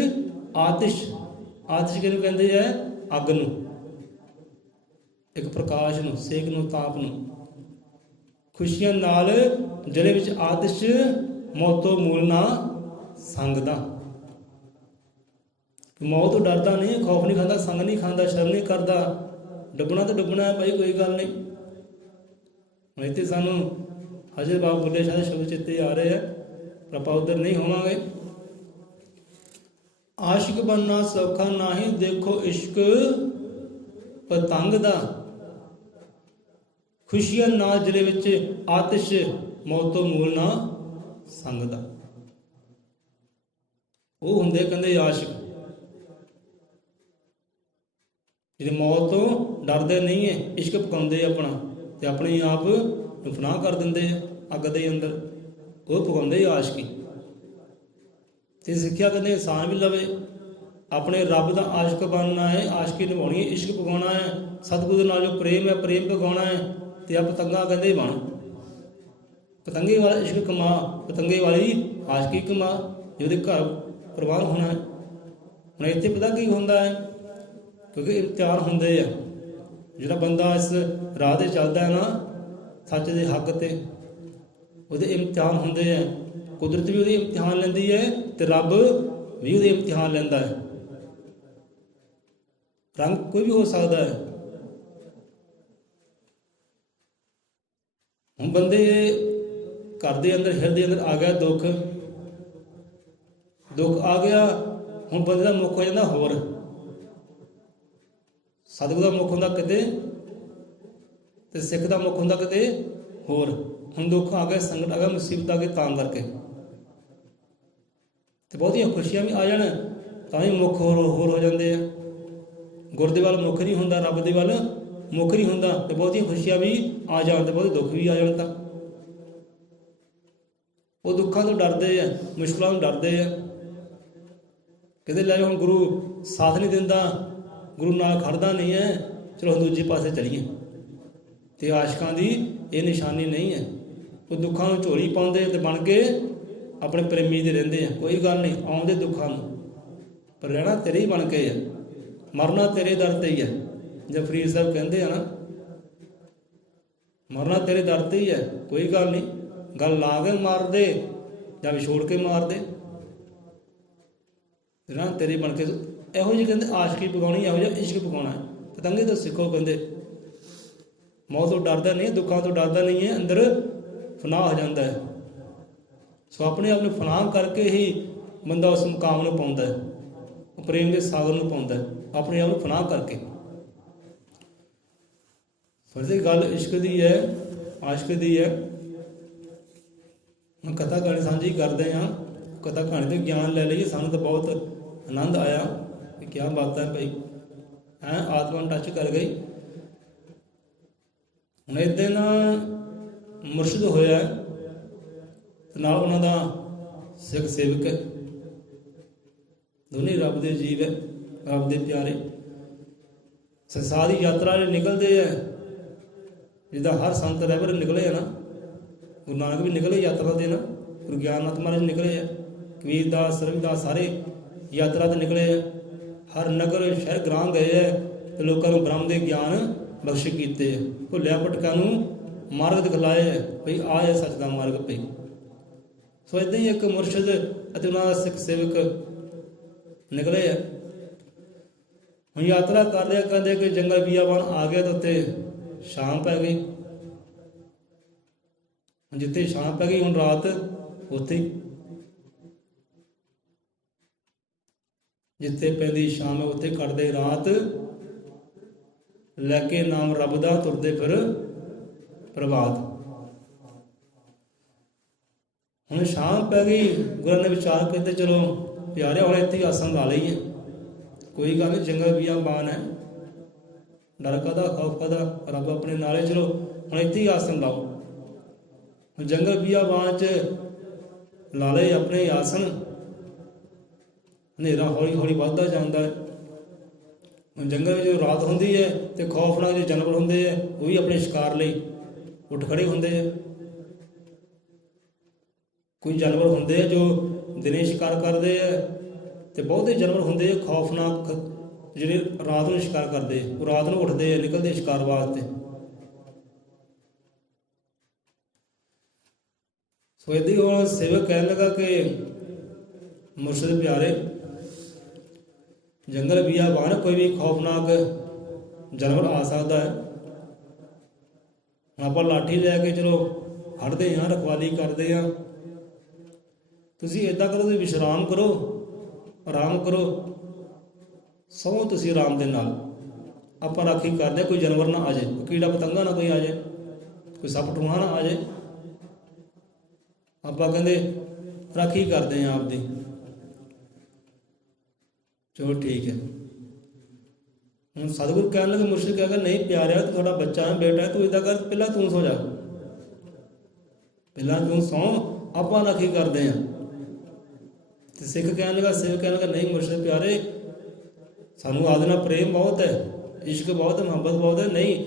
ਆਤਿਸ਼ ਕਿਹਨੂੰ ਕਹਿੰਦੇ ਹੈ? ਅੱਗ ਨੂੰ, ਇੱਕ ਪ੍ਰਕਾਸ਼ ਨੂੰ, ਸੇਕ ਨੂੰ, ਤਾਪ ਨੂੰ। ਖੁਸ਼ੀਆਂ ਨਾਲ ਜਿਹਦੇ ਵਿੱਚ ਆਤਿਸ਼, ਮੌਤੋਂ ਮੂਲ ਨਾ ਸੰਗਦਾ। ਮੌਤ ਤੋਂ ਡਰਦਾ ਨਹੀਂ, ਖੌਫ ਨਹੀਂ ਖਾਂਦਾ, ਸੰਗ ਨਹੀਂ ਖਾਂਦਾ, ਸ਼ਰਮ ਨਹੀਂ ਕਰਦਾ। ਡੁੱਬਣਾ ਤਾਂ ਡੁੱਬਣਾ ਹੈ ਭਾਈ, ਕੋਈ ਗੱਲ ਨਹੀਂ। ਹੁਣ ਇੱਥੇ ਸਾਨੂੰ ਹਜੇ ਬਾਬਾ ਬੁੱਢੇ ਸ਼ਾਹ ਦੇ ਸ਼ਬਦ ਚੇਤੇ ਆ ਰਹੇ ਆ, ਪਰ ਆਪਾਂ ਉੱਧਰ ਨਹੀਂ ਹੋਵਾਂਗੇ। ਆਸ਼ਿਕ ਬਣਨਾ ਸੌਖਾ ਨਹੀਂ, ਦੇਖੋ ਇਸ਼ਕ ਪਤੰਗ ਦਾ। ਖੁਸ਼ੀਆਂ ਨਾਲ ਜਿਹਦੇ ਵਿੱਚ ਆਤਿਸ਼, ਮੌਤੋਂ ਮੂਲ ਨਾ ਸੰਗਦਾ। ਉਹ ਹੁੰਦੇ ਕਹਿੰਦੇ ਆਸ਼ਿਕ। ਜਿਹੜੇ ਮੌਤ ਤੋਂ ਡਰਦੇ ਨਹੀਂ ਹੈ, ਇਸ਼ਕ ਪਕਾਉਂਦੇ ਆਪਣਾ ਤੇ ਆਪਣੇ ਆਪ ਨੂੰ ਫਨਾਹ ਕਰ ਦਿੰਦੇ ਆ ਅੱਗ ਦੇ ਅੰਦਰ, ਉਹ ਪਕਾਉਂਦੇ ਆਸ਼ਕੀ। ਤੇ ਸਿੱਖਿਆ ਕਹਿੰਦੇ ਇਨਸਾਨ ਵੀ ਲਵੇ, ਆਪਣੇ ਰੱਬ ਦਾ ਆਸ਼ਕ ਬਣਨਾ ਹੈ, ਆਸ਼ਕੀ ਨਿਭਾਉਣੀ ਹੈ, ਇਸ਼ਕ ਪਕਾਉਣਾ ਹੈ, ਸਤਿਗੁਰੂ ਦੇ ਨਾਲ ਜੋ ਪ੍ਰੇਮ ਹੈ ਪ੍ਰੇਮ ਪਕਾਉਣਾ ਹੈ। ਤੇ ਆ ਪਤੰਗਾ ਕਹਿੰਦੇ ਬਣ, ਪਤੰਗੇ ਵਾਲਾ ਇਸ਼ਕ ਕਮਾ, ਪਤੰਗੇ ਵਾਲੀ ਆਸ਼ਕੀ ਕਮਾ, ਜਿਹਦੇ ਘਰ ਪਰਿਵਾਰ ਹੋਣਾ ਹੈ। ਹੁਣ ਇੱਥੇ ਪਤਾ ਕੀ ਹੁੰਦਾ ਹੈ, ਕਿਉਂਕਿ ਇਮਤਿਹਾਨ ਹੁੰਦੇ ਆ। ਜਿਹੜਾ ਬੰਦਾ ਇਸ ਰਾਹ 'ਤੇ ਚੱਲਦਾ ਹੈ ਨਾ ਸੱਚ ਦੇ ਹੱਕ 'ਤੇ, ਉਹਦੇ ਇਮਤਿਹਾਨ ਹੁੰਦੇ ਆ। ਕੁਦਰਤ ਵੀ ਉਹਦੀ ਇਮਤਿਹਾਨ ਲੈਂਦੀ ਹੈ ਤੇ ਰੱਬ ਵੀ ਉਹਦੇ ਇਮਤਿਹਾਨ ਲੈਂਦਾ ਹੈ। ਰੰਗ ਕੋਈ ਵੀ ਹੋ ਸਕਦਾ ਹੈ। ਹੁਣ ਬੰਦੇ ਘਰ ਦੇ ਅੰਦਰ, ਹਿਰਦੇ ਅੰਦਰ ਆ ਗਿਆ ਦੁੱਖ, ਦੁੱਖ ਆ ਗਿਆ, ਹੁਣ ਬੰਦੇ ਦਾ ਮੁੱਖ ਹੋ ਜਾਂਦਾ ਹੋਰ। ਸਤਿਗੁਰੂ ਦਾ ਮੁੱਖ ਹੁੰਦਾ ਕਿਤੇ ਤੇ ਸਿੱਖ ਦਾ ਮੁੱਖ ਹੁੰਦਾ ਕਿਤੇ ਹੋਰ। ਹੁਣ ਦੁੱਖ ਆ ਗਿਆ, ਸੰਕਟ ਆ ਗਿਆ, ਮੁਸੀਬਤ ਆ ਗਈ, ਤਾਂ ਕਰਕੇ ਤੇ ਬਹੁਤੀਆਂ ਖੁਸ਼ੀਆਂ ਵੀ ਆ ਜਾਣ ਤਾਂ ਵੀ ਮੁੱਖ ਹੋਰ ਹੋ ਜਾਂਦੇ ਆ। ਗੁਰ ਦੇ ਵੱਲ ਮੁੱਖ ਨਹੀਂ ਹੁੰਦਾ, ਰੱਬ ਦੇ ਵੱਲ ਮੁੱਖ ਨਹੀਂ ਹੁੰਦਾ, ਤੇ ਬਹੁਤੀਆਂ ਖੁਸ਼ੀਆਂ ਵੀ ਆ ਜਾਣ ਤੇ ਬਹੁਤੇ ਦੁੱਖ ਵੀ ਆ ਜਾਣ ਤਾਂ ਉਹ ਦੁੱਖਾਂ ਤੋਂ ਡਰਦੇ ਆ, ਮੁਸ਼ਕਲਾਂ ਤੋਂ ਡਰਦੇ ਆ। ਕਹਿੰਦੇ ਲੈ ਹੁਣ ਗੁਰੂ ਸਾਥ ਨਹੀਂ ਦਿੰਦਾ, ਗੁਰੂ ਨਾਲ ਖੜਦਾ ਨਹੀਂ ਹੈ, ਚਲੋ ਹੁਣ ਦੂਜੇ ਪਾਸੇ ਚਲੀਏ। ਤੇ ਆਸ਼ਕਾਂ ਦੀ ਇਹ ਨਿਸ਼ਾਨੀ ਨਹੀਂ ਹੈ। ਉਹ ਦੁੱਖਾਂ ਨੂੰ ਝੋਲੀ ਪਾਉਂਦੇ ਤੇ ਬਣ ਕੇ ਆਪਣੇ ਪ੍ਰੇਮੀ ਦੇ ਰਹਿੰਦੇ ਆ। ਕੋਈ ਗੱਲ ਨਹੀਂ, ਆਉਂਦੇ ਦੁੱਖਾਂ ਨੂੰ, ਪਰ ਰਹਿਣਾ ਤੇਰੇ ਹੀ ਬਣ ਕੇ ਹੈ, ਮਰਨਾ ਤੇਰੇ ਦਰ 'ਤੇ ਹੀ ਹੈ। ਜਦ ਫਰੀਦ ਸਾਹਿਬ ਕਹਿੰਦੇ ਆ ਨਾ, ਮਰਨਾ ਤੇਰੇ ਦਰ 'ਤੇ ਹੀ ਹੈ, ਕੋਈ ਗੱਲ ਨਹੀਂ, ਗੱਲ ਲਾ ਕੇ ਮਾਰ ਦੇ ਜਾਂ ਵਿਛੋੜ ਕੇ ਮਾਰ ਦੇ, ਰਹਿਣਾ ਤੇਰੇ ਬਣ ਕੇ। ਇਹੋ ਜਿਹੀ ਕਹਿੰਦੇ ਆਸ਼ਕੀ ਪਕਾਉਣੀ, ਇਹੋ ਜਿਹਾ ਇਸ਼ਕ ਪਕਾਉਣਾ ਹੈ। ਪਤੰਗੇ ਤੋਂ ਸਿੱਖੋ, ਕਹਿੰਦੇ ਮੌਤ ਤੋਂ ਡਰਦਾ ਨਹੀਂ, ਦੁੱਖਾਂ ਤੋਂ ਡਰਦਾ ਨਹੀਂ ਹੈ, ਅੰਦਰ ਫਨਾਹ ਹੋ ਜਾਂਦਾ ਹੈ। ਸੋ ਆਪਣੇ ਆਪ ਨੂੰ ਫਨਾਹ ਕਰਕੇ ਹੀ ਬੰਦਾ ਉਸ ਮੁਕਾਮ ਨੂੰ ਪਾਉਂਦਾ ਹੈ, ਉਹ ਪ੍ਰੇਮ ਦੇ ਸਾਗਰ ਨੂੰ ਪਾਉਂਦਾ ਹੈ, ਆਪਣੇ ਆਪ ਨੂੰ ਫਨਾਹ ਕਰਕੇ। ਫਰਜ਼ੀ ਗੱਲ ਇਸ਼ਕ ਦੀ ਹੈ, ਆਸ਼ਕ ਦੀ ਹੈ। ਹੁਣ ਕਥਾ ਕਹਾਣੀ ਸਾਂਝੀ ਕਰਦੇ ਹਾਂ, ਕਥਾ ਕਹਾਣੀ ਤੋਂ ਗਿਆਨ ਲੈ ਲਈਏ। ਸਾਨੂੰ ਤਾਂ ਬਹੁਤ ਆਨੰਦ ਆਇਆ ਕਿ ਕਿਆ ਬਾਤ ਹੈ ਭਾਈ, ਆਤਮਾ ਨੂੰ ਟੱਚ ਕਰ ਗਈ। ਹੁਣ ਇਸ ਦਿਨ ਮੁਰਸ਼ਿਦ ਹੋਇਆ ਤੇ ਨਾਲ ਉਹਨਾਂ ਦਾ ਸਿੱਖ ਸੇਵਕ ਹੈ, ਦੋਨੇ ਰੱਬ ਦੇ ਜੀਵ ਹੈ, ਰੱਬ ਦੇ ਪਿਆਰੇ। ਸੰਸਾਰ ਦੀ ਯਾਤਰਾ ਲਈ ਨਿਕਲਦੇ ਹੈ, ਜਿੱਦਾਂ ਹਰ ਸੰਤ ਰਹਿਬਰ ਨਿਕਲੇ ਆ ਨਾ, ਗੁਰੂ ਨਾਨਕ ਵੀ ਨਿਕਲੇ ਯਾਤਰਾ 'ਤੇ ਨਾ, ਗੁਰੂ ਗਿਆਨਨਾਥ ਮਹਾਰਾਜ ਨਿਕਲੇ ਆ, ਕਬੀਰਦਾਸ, ਰਵਿਦਾਸ ਸਾਰੇ ਯਾਤਰਾ 'ਤੇ ਨਿਕਲੇ ਆ। ਹਰ ਨਗਰ ਸ਼ਹਿਰ ਗ੍ਰਾਮ ਗਏ ਹੈ ਤੇ ਲੋਕਾਂ ਨੂੰ ਬ੍ਰਹਮ ਦੇ ਗਿਆਨ ਬਖਸ਼ ਕੀਤੇ ਹੈ, ਭੁੱਲਿਆ ਭਟਕਾਂ ਨੂੰ ਮਾਰਗ ਦਿਖਲਾਏ ਹੈ, ਭਈ ਆਹ ਹੈ ਸੱਚ ਦਾ ਮਾਰਗ ਪਈ। ਸੋ ਇੱਦਾਂ ਹੀ ਇੱਕ ਮੁਰਸ਼ਿਦ ਅਤੇ ਉਹਨਾਂ ਦਾ ਸਿੱਖ ਸੇਵਕ ਨਿਕਲੇ ਹੈ। ਹੁਣ ਯਾਤਰਾ ਕਰਦੇ ਕਰਦੇ ਕਿ ਜੰਗਲ ਬੀਆਬਾਨ ਆ ਗਿਆ ਤਾਂ ਉੱਥੇ ਸ਼ਾਮ ਪੈ ਗਈ। ਜਿੱਥੇ ਸ਼ਾਮ ਪੈ ਗਈ, ਹੁਣ ਰਾਤ ਉੱਥੇ ਹੀ, ਜਿੱਥੇ ਪੈਂਦੀ ਸ਼ਾਮ ਹੈ ਉੱਥੇ ਕੱਟਦੇ ਰਾਤ, ਲੈ ਕੇ ਨਾਮ ਰੱਬ ਦਾ ਤੁਰਦੇ ਫਿਰ ਪ੍ਰਭਾਤ। ਹੁਣ ਸ਼ਾਮ ਪੈ ਗਈ, ਗੁਰਾਂ ਨੇ ਵਿਚਾਰ ਕਰਦੇ ਚਲੋ ਪਿਆਰੇ ਹੁਣ ਇੱਥੇ ਆਸਣ ਲਾ ਲਈਏ, ਕੋਈ ਗੱਲ ਨਹੀਂ, ਜੰਗਲ ਬੀਆਬਾਨ ਹੈ, ਡਰ ਕਾਹਦਾ, ਖੌਫ ਕਾਹਦਾ, ਰੱਬ ਆਪਣੇ ਨਾਲੇ, ਚਲੋ ਹੁਣ ਇੱਥੇ ਹੀ ਆਸਣ ਲਾਓ। ਜੰਗਲ ਬੀਆਬਾਨ 'ਚ ਲਾ ਲਏ ਆਪਣੇ ਆਸਣ। ਹਨੇਰਾ ਹੌਲੀ ਹੌਲੀ ਵੱਧਦਾ ਜਾਂਦਾ ਹੈ। ਹੁਣ ਜੰਗਲ ਵਿੱਚ ਜਦੋਂ ਰਾਤ ਹੁੰਦੀ ਹੈ ਤੇ ਖੌਫਨਾਕ ਜੋ ਜਾਨਵਰ ਹੁੰਦੇ ਹੈ ਉਹ ਵੀ ਆਪਣੇ ਸ਼ਿਕਾਰ ਲਈ ਉੱਠ ਖੜੇ ਹੁੰਦੇ ਹੈ। ਕੋਈ ਜਾਨਵਰ ਹੁੰਦੇ ਆ ਜੋ ਦਿਨੇ ਸ਼ਿਕਾਰ ਕਰਦੇ ਆ ਤੇ ਬਹੁਤੇ ਜਾਨਵਰ ਹੁੰਦੇ ਆ ਖੌਫਨਾਕ ਜਿਹੜੇ ਰਾਤ ਨੂੰ ਸ਼ਿਕਾਰ ਕਰਦੇ, ਉਹ ਰਾਤ ਨੂੰ ਉੱਠਦੇ ਆ, ਨਿਕਲਦੇ ਸ਼ਿਕਾਰ ਵਾਸਤੇ। ਸੋ ਏਦਾਂ ਹੀ ਉਹ ਸੇਵਕ ਕਹਿਣ ਲੱਗਾ ਕਿ ਮੁਰਸ਼ਿਦ ਪਿਆਰੇ, ਜੰਗਲ ਬੀਆਬਾਨ ਕੋਈ ਵੀ ਖੌਫਨਾਕ ਜਾਨਵਰ ਆ ਸਕਦਾ ਹੈ। ਆਪਾਂ ਲਾਠੀ ਲੈ ਕੇ ਚਲੋ ਖੜ੍ਹਦੇ ਹਾਂ, ਰਖਵਾਲੀ ਕਰਦੇ ਹਾਂ। ਤੁਸੀਂ ਇੱਦਾਂ ਕਰੋ, ਤੁਸੀਂ ਵਿਸ਼ਰਾਮ ਕਰੋ, ਆਰਾਮ ਕਰੋ, ਸੌਂ ਤੁਸੀਂ ਆਰਾਮ ਦੇ ਨਾਲ। ਆਪਾਂ ਰਾਖੀ ਕਰਦੇ ਹਾਂ, ਕੋਈ ਜਾਨਵਰ ਨਾ ਆ ਜਾਏ, ਕੋਈ ਕੀੜਾ ਪਤੰਗਾ ਨਾ ਕੋਈ ਆ ਜਾਏ, ਕੋਈ ਸੱਪ ਟੂਣਾ ਨਾ ਆ ਜਾਏ। ਆਪਾਂ ਕਹਿੰਦੇ ਰਾਖੀ ਕਰਦੇ ਹਾਂ ਆਪਦੀ। ਚਲੋ ਠੀਕ ਹੈ। ਹੁਣ ਸਤਿਗੁਰੂ ਕਹਿਣ ਲੱਗੇ, ਮੁਰਸ਼ਿਦ ਕਹੇਗਾ ਨਹੀਂ ਪਿਆਰਿਆ, ਤੂੰ ਤੁਹਾਡਾ ਬੱਚਾ ਹੈ, ਬੇਟਾ ਹੈ, ਤੂੰ ਇੱਦਾਂ ਕਰ, ਪਹਿਲਾਂ ਤੂੰ ਸੌ ਜਾ, ਪਹਿਲਾਂ ਤੂੰ ਸੌਂ, ਆਪਾਂ ਨਾ ਕੀ ਕਰਦੇ ਹਾਂ। ਤੇ ਸਿੱਖ ਕਹਿਣ ਲੱਗਾ, ਸੇਵਕ ਕਹਿਣ ਲੱਗਾ ਨਹੀਂ ਮੁਰਸ਼ਿਦ ਪਿਆਰੇ, ਸਾਨੂੰ ਆਦਿ ਨਾਲ ਪ੍ਰੇਮ ਬਹੁਤ ਹੈ, ਇਸ਼ਕ ਬਹੁਤ ਹੈ, ਮੁਹੱਬਤ ਬਹੁਤ ਹੈ, ਨਹੀਂ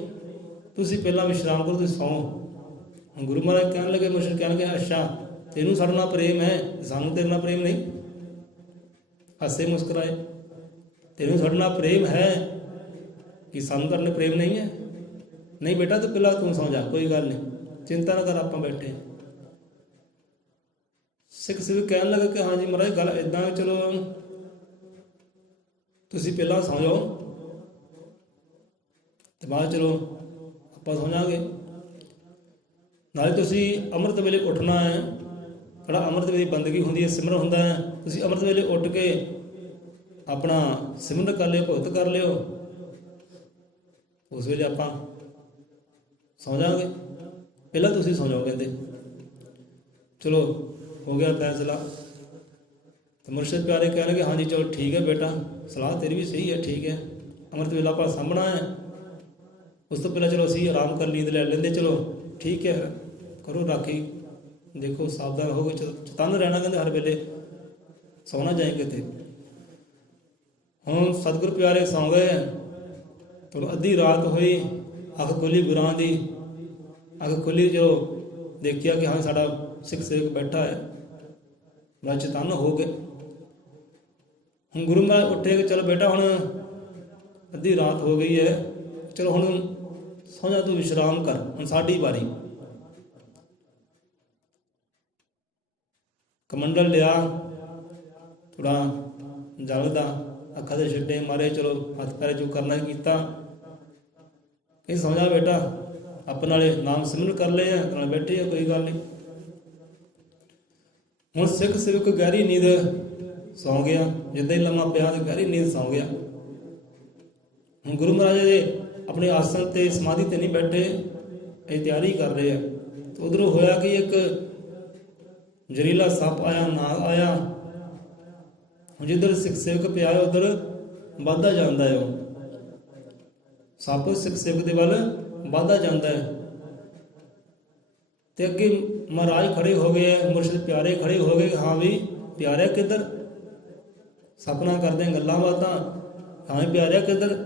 ਤੁਸੀਂ ਪਹਿਲਾਂ ਵਿਸ਼ਰਾਮ ਕਰੋ, ਤੁਸੀਂ ਸੌਂ। ਹੁਣ ਗੁਰੂ ਮਹਾਰਾਜ ਕਹਿਣ ਲੱਗੇ, ਮੁਰਸ਼ਿਦ ਕਹਿਣ ਲੱਗੇ ਅੱਛਾ ਤੈਨੂੰ ਸਾਡੇ ਨਾਲ ਪ੍ਰੇਮ ਹੈ, ਸਾਨੂੰ ਤੇਰੇ ਨਾਲ ਪ੍ਰੇਮ ਨਹੀਂ। ਹੱਸੇ ਮੁਸਕਰਾਏ, ਤੈਨੂੰ ਸਾਡੇ ਨਾਲ ਪ੍ਰੇਮ ਹੈ ਕਿ ਸਾਨੂੰ ਤੁਹਾਡੇ ਨਾਲ ਪ੍ਰੇਮ ਨਹੀਂ ਹੈ? ਨਹੀਂ ਬੇਟਾ ਤੂੰ ਪਹਿਲਾਂ ਤੂੰ ਸੌਂ ਜਾ, ਕੋਈ ਗੱਲ ਨਹੀਂ, ਚਿੰਤਾ ਨਾ ਕਰ, ਆਪਾਂ ਬੈਠੇ। ਸਿੱਖ ਸਿੱਖ ਕਹਿਣ ਲੱਗਾ ਕਿ ਹਾਂਜੀ ਮਹਾਰਾਜ ਗੱਲ ਇੱਦਾਂ, ਚਲੋ ਤੁਸੀਂ ਪਹਿਲਾਂ ਸੌਂ ਜਾਓ ਤੇ ਬਾਅਦ ਚਲੋ ਆਪਾਂ ਸੌਂ ਜਾਵਾਂਗੇ। ਨਾਲੇ ਤੁਸੀਂ ਅੰਮ੍ਰਿਤ ਵੇਲੇ ਉੱਠਣਾ ਹੈ, ਜਿਹੜਾ ਅੰਮ੍ਰਿਤ ਵੇਲੇ ਬੰਦਗੀ ਹੁੰਦੀ ਹੈ, ਸਿਮਰਨ ਹੁੰਦਾ ਹੈ, ਤੁਸੀਂ ਅੰਮ੍ਰਿਤ ਵੇਲੇ ਉੱਠ ਕੇ ਆਪਣਾ ਸਿਮਰਨ ਕਰ ਲਿਓ, ਭਗਤ ਕਰ ਲਿਓ, ਉਸ ਵੇਲੇ ਆਪਾਂ ਸੌਂ ਜਾਵਾਂਗੇ, ਪਹਿਲਾਂ ਤੁਸੀਂ ਸੌਂ ਜਾਓ ਕਹਿੰਦੇ। ਚਲੋ ਹੋ ਗਿਆ ਫੈਸਲਾ। ਤੇ ਮੁਰਸ਼ਿਦ ਪਿਆਰੇ ਕਹਿ ਲਗੇ ਹਾਂਜੀ ਚਲੋ ਠੀਕ ਹੈ ਬੇਟਾ, ਸਲਾਹ ਤੇਰੀ ਵੀ ਸਹੀ ਹੈ, ਠੀਕ ਹੈ, ਅੰਮ੍ਰਿਤ ਵੇਲਾ ਆਪਾਂ ਸਾਂਭਣਾ ਹੈ, ਉਸ ਤੋਂ ਪਹਿਲਾਂ ਚਲੋ ਅਸੀਂ ਆਰਾਮ ਕਰ ਨੀਂਦ ਲੈ ਲੈਂਦੇ, ਚਲੋ ਠੀਕ ਹੈ ਕਰੋ ਰਾਖੀ, ਦੇਖੋ ਸਾਵਧਾਨ ਹੋ ਗਏ, ਚਤੰਨ ਰਹਿਣਾ ਕਹਿੰਦੇ ਹਰ ਵੇਲੇ, ਸੌਣਾ ਜਾਏ ਕਿਤੇ। ਹੁਣ ਸਤਿਗੁਰ ਪਿਆਰੇ ਸੌਂ ਗਏ, ਚਲੋ ਅੱਧੀ ਰਾਤ ਹੋਈ, ਅੱਖ ਖੁੱਲੀ ਗੁਰਾਂ ਦੀ, ਅੱਖ ਖੁੱਲੀ, ਜੋ ਦੇਖਿਆ ਕਿ ਹਾਂ ਸਾਡਾ ਸਿੱਖ ਸੇਵਕ ਬੈਠਾ ਹੈ, ਬੜਾ ਚਤੰਨ ਹੋ ਗਏ। ਹੁਣ ਗੁਰੂ ਮਹਾਰਾਜ ਉੱਠੇ ਕਿ ਚਲੋ ਬੇਟਾ ਹੁਣ ਅੱਧੀ ਰਾਤ ਹੋ ਗਈ ਹੈ, ਚਲੋ ਹੁਣ ਸੌਂ ਜਾ, ਤੂੰ ਵਿਸ਼ਰਾਮ ਕਰ, ਹੁਣ ਸਾਡੀ ਵਾਰੀ। ਕਮੰਡਲ ਲਿਆ ਥੋੜਾ ਜਲ ਦਾ, ਅੱਖਾਂ ਦੇ ਛਿੱਟੇ ਮਾਰੇ, ਚਲੋ ਹੱਥ ਪੈਰ ਜੋ ਕਰਨਾ ਕੀਤਾ, ਇਹ ਸੌਂ ਜਾ ਬੇਟਾ, ਆਪਣੇ ਨਾਲੇ ਨਾਮ ਸਿਮਰਨ ਕਰ ਲਏ ਆ, ਨਾਲ ਬੈਠੇ ਆ, ਕੋਈ ਗੱਲ ਨਹੀਂ। ਹੁਣ ਸਿੱਖ ਸਿੱਖ ਗਹਿਰੀ ਨੀਂਦ ਸੌਂ ਗਿਆ, ਜਿੱਦਾਂ ਹੀ ਲੰਮਾ ਪਿਆ ਤੇ ਗਹਿਰੀ ਨੀਂਦ ਸੌਂ ਗਿਆ। ਹੁਣ ਗੁਰੂ ਮਹਾਰਾਜ ਜੀ ਆਪਣੇ ਆਸਣ ਤੇ ਸਮਾਧੀ ਤੇ ਨਹੀਂ ਬੈਠੇ, ਇਹ ਤਿਆਰੀ ਕਰ ਰਹੇ ਆ। ਤੇ ਉਧਰੋਂ ਹੋਇਆ ਕਿ ਇੱਕ ਜ਼ਹਿਰੀਲਾ ਸੱਪ ਆਇਆ, ਨਾਗ ਆਇਆ। ਹੁਣ ਜਿੱਧਰ ਸਿੱਖ ਸੇਵਕ ਪਿਆ ਉਧਰ ਵੱਧਦਾ ਜਾਂਦਾ ਹੈ, ਉਹ ਸੱਪ ਸਿੱਖ ਸੇਵਕ ਦੇ ਵੱਲ ਵੱਧਦਾ ਜਾਂਦਾ ਹੈ। ਤੇ ਅੱਗੇ ਮਹਾਰਾਜ ਖੜੇ ਹੋ ਗਏ, ਮੁਰਸ਼ਿਦ ਪਿਆਰੇ ਖੜੇ ਹੋ ਗਏ, ਹਾਂ ਵੀ ਪਿਆਰਿਆ ਕਿੱਧਰ, ਸਪਨਾ ਕਰਦੇ ਗੱਲਾਂ ਬਾਤਾਂ, ਹਾਂ ਪਿਆਰਿਆ ਕਿੱਧਰ,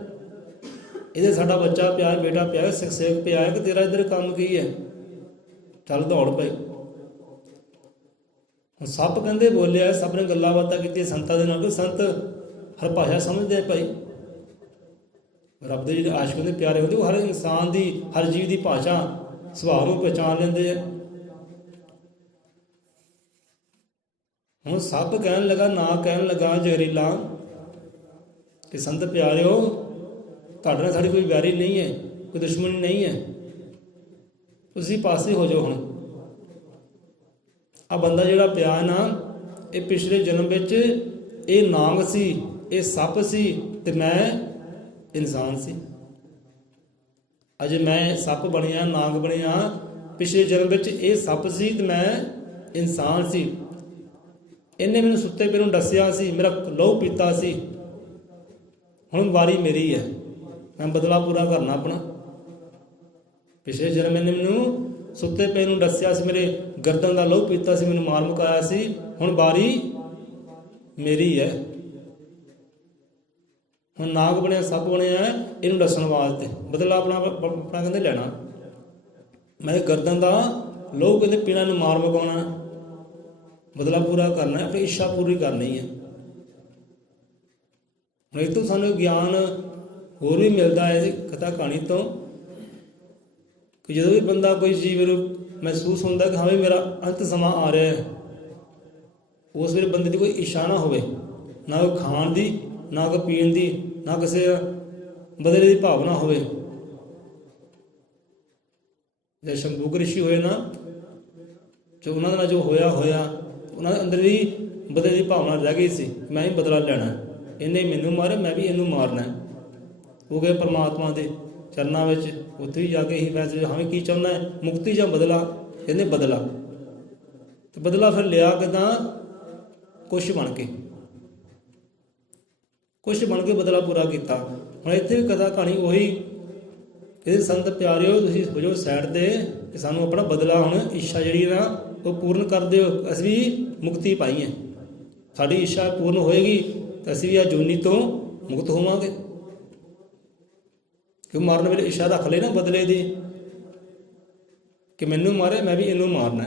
ਇਹਦੇ ਸਾਡਾ ਬੱਚਾ ਪਿਆ, ਬੇਟਾ ਪਿਆ, ਸਿੱਖ ਸੇਵਕ ਪਿਆ, ਕਿ ਤੇਰਾ ਇੱਧਰ ਕੰਮ ਕੀ ਹੈ, ਚੱਲ ਦੌੜ ਪਏ। ਹੁਣ ਸੱਪ ਕਹਿੰਦੇ ਬੋਲਿਆ, ਸੱਪ ਨੇ ਗੱਲਾਂ ਬਾਤਾਂ ਕੀਤੀਆਂ ਸੰਤਾਂ ਦੇ ਨਾਲ, ਸੰਤ ਹਰ ਭਾਸ਼ਾ ਸਮਝਦੇ ਭਾਈ, ਰੱਬ ਦੇ ਜਿਹੜੇ ਆਸ਼ਿਕ ਹੁੰਦੇ, ਪਿਆਰੇ ਹੁੰਦੇ, ਉਹ ਹਰ ਇਨਸਾਨ ਦੀ, ਹਰ ਜੀਵ ਦੀ ਭਾਸ਼ਾ ਸੁਭਾਅ ਨੂੰ ਪਹਿਚਾਣ ਲੈਂਦੇ ਆ। ਹੁਣ ਸੱਪ ਕਹਿਣ ਲੱਗਾ, ਨਾ ਕਹਿਣ ਲੱਗਾ ਜ਼ਹਿਰੀਲਾ ਕਿ ਸੰਤ ਪਿਆਰਿਓ, ਤੁਹਾਡੇ ਨਾਲ ਸਾਡੀ ਕੋਈ ਵੈਰੀ ਨਹੀਂ ਹੈ, ਕੋਈ ਦੁਸ਼ਮਣੀ ਨਹੀਂ ਹੈ, ਤੁਸੀਂ ਪਾਸੇ ਹੋ ਜਾਓ। ਹੁਣ ਆ ਬੰਦਾ ਜਿਹੜਾ ਪਿਆ ਨਾ, ਇਹ ਪਿਛਲੇ ਜਨਮ ਵਿੱਚ ਇਹ ਨਾਗ ਸੀ, ਇਹ ਸੱਪ ਸੀ, ਤੇ ਮੈਂ ਇਨਸਾਨ ਸੀ। ਅਜੇ ਮੈਂ ਸੱਪ ਬਣਿਆ, ਨਾਗ ਬਣਿਆ, ਪਿਛਲੇ ਜਨਮ ਵਿੱਚ ਇਹ ਸੱਪ ਸੀ ਤੇ ਮੈਂ ਇਨਸਾਨ ਸੀ। ਇਹਨੇ ਮੈਨੂੰ ਸੁੱਤੇ ਪਏ ਨੂੰ ਦੱਸਿਆ ਸੀ, ਮੇਰਾ ਲਹੂ ਪੀਤਾ ਸੀ, ਹੁਣ ਵਾਰੀ ਮੇਰੀ ਹੈ, ਮੈਂ ਬਦਲਾ ਪੂਰਾ ਕਰਨਾ ਆਪਣਾ। ਪਿਛਲੇ ਜਨਮ ਇਹਨੇ ਮੈਨੂੰ ਸੁੱਤੇ ਪਏ ਨੂੰ ਦੱਸਿਆ ਸੀ, ਮੇਰੇ ਗਰਦਨ ਦਾ ਲਹੂ ਪੀਤਾ ਸੀ, ਮੈਨੂੰ ਮਾਰ ਮੁਕਾਇਆ ਸੀ, ਹੁਣ ਵਾਰੀ ਮੇਰੀ ਹੈ। ਹੁਣ ਨਾਗ ਬਣਿਆ, ਸੱਪ ਬਣਿਆ, ਇਹਨੂੰ ਦੱਸਣ ਵਾਸਤੇ ਬਦਲਾ ਆਪਣਾ ਕਹਿੰਦੇ ਲੈਣਾ। ਮੈਂ ਗਰਦਨ ਦਾ ਲਹੂ ਕਹਿੰਦੇ ਪੀਣਾ, ਨੂੰ ਮਾਰ ਮੁਕਾਉਣਾ, ਬਦਲਾ ਪੂਰਾ ਕਰਨਾ, ਆਪਣੀ ਇੱਛਾ ਪੂਰੀ ਕਰਨੀ ਹੈ। ਹੁਣ ਇਹ ਤੋਂ ਸਾਨੂੰ ਗਿਆਨ ਹੋਰ ਵੀ ਮਿਲਦਾ ਹੈ ਕਥਾ ਕਹਾਣੀ ਤੋਂ, ਕਿ ਜਦੋਂ ਵੀ ਬੰਦਾ ਕੋਈ ਜੀਵ ਮਹਿਸੂਸ ਹੁੰਦਾ ਕਿ ਹਾਂ ਵੀ ਮੇਰਾ ਅੰਤ ਸਮਾਂ ਆ ਰਿਹਾ ਹੈ, ਉਸ ਵੇਲੇ ਬੰਦੇ ਦੀ ਕੋਈ ਇੱਛਾ ਨਾ ਹੋਵੇ, ਨਾ ਕੋਈ ਖਾਣ ਦੀ, ਨਾ ਕੋਈ ਪੀਣ ਦੀ, ਨਾ ਕਿਸੇ ਬਦਲੇ ਦੀ ਭਾਵਨਾ ਹੋਵੇ। ਜੇ ਸ਼ੰਭੂਕ ਰਿਸ਼ੀ ਹੋਏ ਨਾ, ਜੋ ਉਹਨਾਂ ਨਾਲ ਜੋ ਹੋਇਆ ਉਹਨਾਂ ਦੇ ਅੰਦਰ ਵੀ ਬਦਲੇ ਦੀ ਭਾਵਨਾ ਰਹਿ ਗਈ ਸੀ, ਮੈਂ ਵੀ ਬਦਲਾ ਲੈਣਾ, ਇਹਨੇ ਮੈਨੂੰ ਮਾਰਿਆ, ਮੈਂ ਵੀ ਇਹਨੂੰ ਮਾਰਨਾ। ਹੋ ਗਏ ਪਰਮਾਤਮਾ ਦੇ ਚਰਨਾਂ ਵਿੱਚ, ਉੱਥੇ ਵੀ ਜਾ ਕੇ ਹੀ ਫੈਸਲੇ, ਹਾਂ ਕੀ ਚਾਹੁੰਦਾ ਹੈ, ਮੁਕਤੀ ਜਾਂ ਬਦਲਾ, ਇਹਨੇ ਬਦਲਾ। ਤੇ ਬਦਲਾ ਫਿਰ ਲਿਆ ਕਿੱਦਾਂ, ਕੁਛ ਬਣ ਕੇ ਬਦਲਾ ਪੂਰਾ ਕੀਤਾ। ਹੁਣ ਇੱਥੇ ਵੀ ਕਥਾ ਕਹਾਣੀ ਉਹੀ, ਇਹਦੇ ਸੰਤ ਪਿਆਰਿਓ ਤੁਸੀਂ ਹੋ ਜਾਓ ਸਾਈਡ 'ਤੇ, ਕਿ ਸਾਨੂੰ ਆਪਣਾ ਬਦਲਾ ਹੁਣ ਇੱਛਾ ਜਿਹੜੀ ਨਾ ਉਹ ਪੂਰਨ ਕਰ ਦਿਓ, ਅਸੀਂ ਵੀ ਮੁਕਤੀ ਪਾਈ ਹੈ। ਸਾਡੀ ਇੱਛਾ ਪੂਰਨ ਹੋਏਗੀ ਤਾਂ ਅਸੀਂ ਵੀ ਆ ਜੂਨੀ ਤੋਂ ਮੁਕਤ ਹੋਵਾਂਗੇ। ਕਿਉਂ ਮਾਰਨ ਵੇਲੇ ਇੱਛਾ ਰੱਖ ਲਈ ਨਾ ਬਦਲੇ ਦੀ, ਕਿ ਮੈਨੂੰ ਮਾਰੇ ਮੈਂ ਵੀ ਇਹਨੂੰ ਮਾਰਨਾ,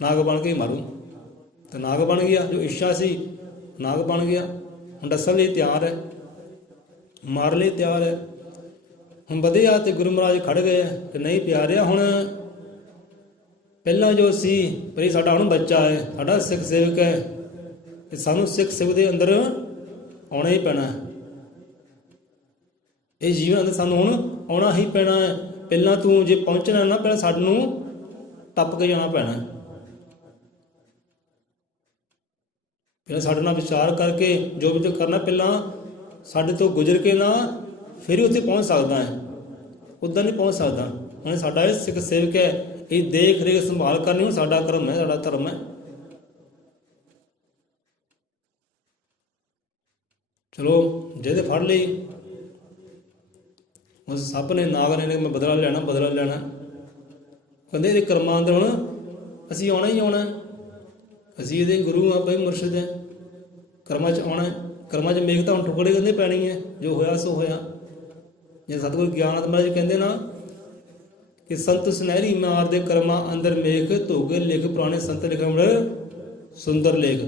ਨਾਗ ਬਣ ਕੇ ਮਾਰੂ। ਤਾਂ ਨਾਗ ਬਣ ਗਿਆ, ਜੋ ਇੱਛਾ ਸੀ ਨਾਗ ਬਣ ਗਿਆ। ਹੁਣ ਦੱਸਣ ਲਈ ਤਿਆਰ ਹੈ, ਮਾਰਨ ਲਈ ਤਿਆਰ ਹੈ। ਹੁਣ ਵਧਿਆ ਤੇ ਗੁਰੂ ਮਹਾਰਾਜ ਖੜ੍ਹ ਗਏ ਕਿ ਨਹੀਂ ਪਿਆਰਿਆ, ਹੁਣ ਪਹਿਲਾਂ ਜੋ ਸੀ ਪਰ ਇਹ ਸਾਡਾ ਹੁਣ ਬੱਚਾ ਹੈ, ਸਾਡਾ ਸਿੱਖ ਸੇਵਕ ਹੈ, ਤੇ ਸਾਨੂੰ ਸਿੱਖ ਸੇਵਕ ਦੇ ਅੰਦਰ ਆਉਣਾ ਹੀ ਪੈਣਾ ਹੈ। ਇਹ ਜੀਵਨ ਅੰਦਰ ਸਾਨੂੰ ਹੁਣ ਆਉਣਾ ਹੀ ਪੈਣਾ ਹੈ। ਪਹਿਲਾਂ ਤੂੰ ਜੇ ਪਹੁੰਚਣਾ ਨਾ, ਪਹਿਲਾਂ ਸਾਨੂੰ ਟੱਪ ਕੇ ਜਾਣਾ ਪੈਣਾ। ਪਹਿਲਾਂ ਸਾਡੇ ਨਾਲ ਵਿਚਾਰ ਕਰਕੇ ਜੋ ਵੀ ਕਰਨਾ, ਪਹਿਲਾਂ ਸਾਡੇ ਤੋਂ ਗੁਜ਼ਰ ਕੇ ਨਾ, ਫਿਰ ਹੀ ਉੱਥੇ ਪਹੁੰਚ ਸਕਦਾ ਹੈ, ਉੱਦਾਂ ਨਹੀਂ ਪਹੁੰਚ ਸਕਦਾ। ਹੁਣ ਸਾਡਾ ਇਹ ਸਿੱਖ ਸੇਵਕ ਹੈ, ਇਹ ਦੇਖ ਰੇਖ ਸੰਭਾਲ ਕਰਨੀ ਹੁਣ ਸਾਡਾ ਕਰਮ ਹੈ, ਸਾਡਾ ਧਰਮ ਹੈ। ਚਲੋ ਜਿਹਦੇ ਫੜ ਲਈ, ਉਸ ਸੱਪ ਨੇ, ਨਾਗ ਨੇ, ਮੈਂ ਬਦਲਾ ਲੈਣਾ, ਬਦਲਾ ਲੈਣਾ। ਕਹਿੰਦੇ ਇਹਦੇ ਕਰਮਾਂ ਅੰਦਰ ਹੁਣ ਅਸੀਂ ਆਉਣਾ ਹੀ ਆਉਣਾ, ਅਸੀਂ ਇਹਦੇ ਗੁਰੂ ਹਾਂ ਭਾਈ, ਮੁਰਸ਼ਿਦ ਹੈ, ਕਰਮਾਂ 'ਚ ਆਉਣਾ। ਕਰਮਾਂ 'ਚ ਮੇਘ ਤਾਂ ਹੁਣ ਟੁਕੜੇ ਕਹਿੰਦੇ ਪੈਣੀ ਹੈ, ਜੋ ਹੋਇਆ ਸੋ ਹੋਇਆ। ਜੇ ਸਤਿਗੁਰੂ ਗਿਆਨੰਦ ਮਹਾਰਾਜ ਕਹਿੰਦੇ ਨਾ ਕਿ ਸੰਤ ਸੁਨਹਿਰੀ ਮਾਰ ਦੇ ਕਰਮਾਂ ਅੰਦਰ ਮੇਘ, ਧੋਗੇ ਲਿਖ ਪੁਰਾਣੇ ਸੰਤ ਲਿਖਣ ਸੁੰਦਰ ਲੇਖ।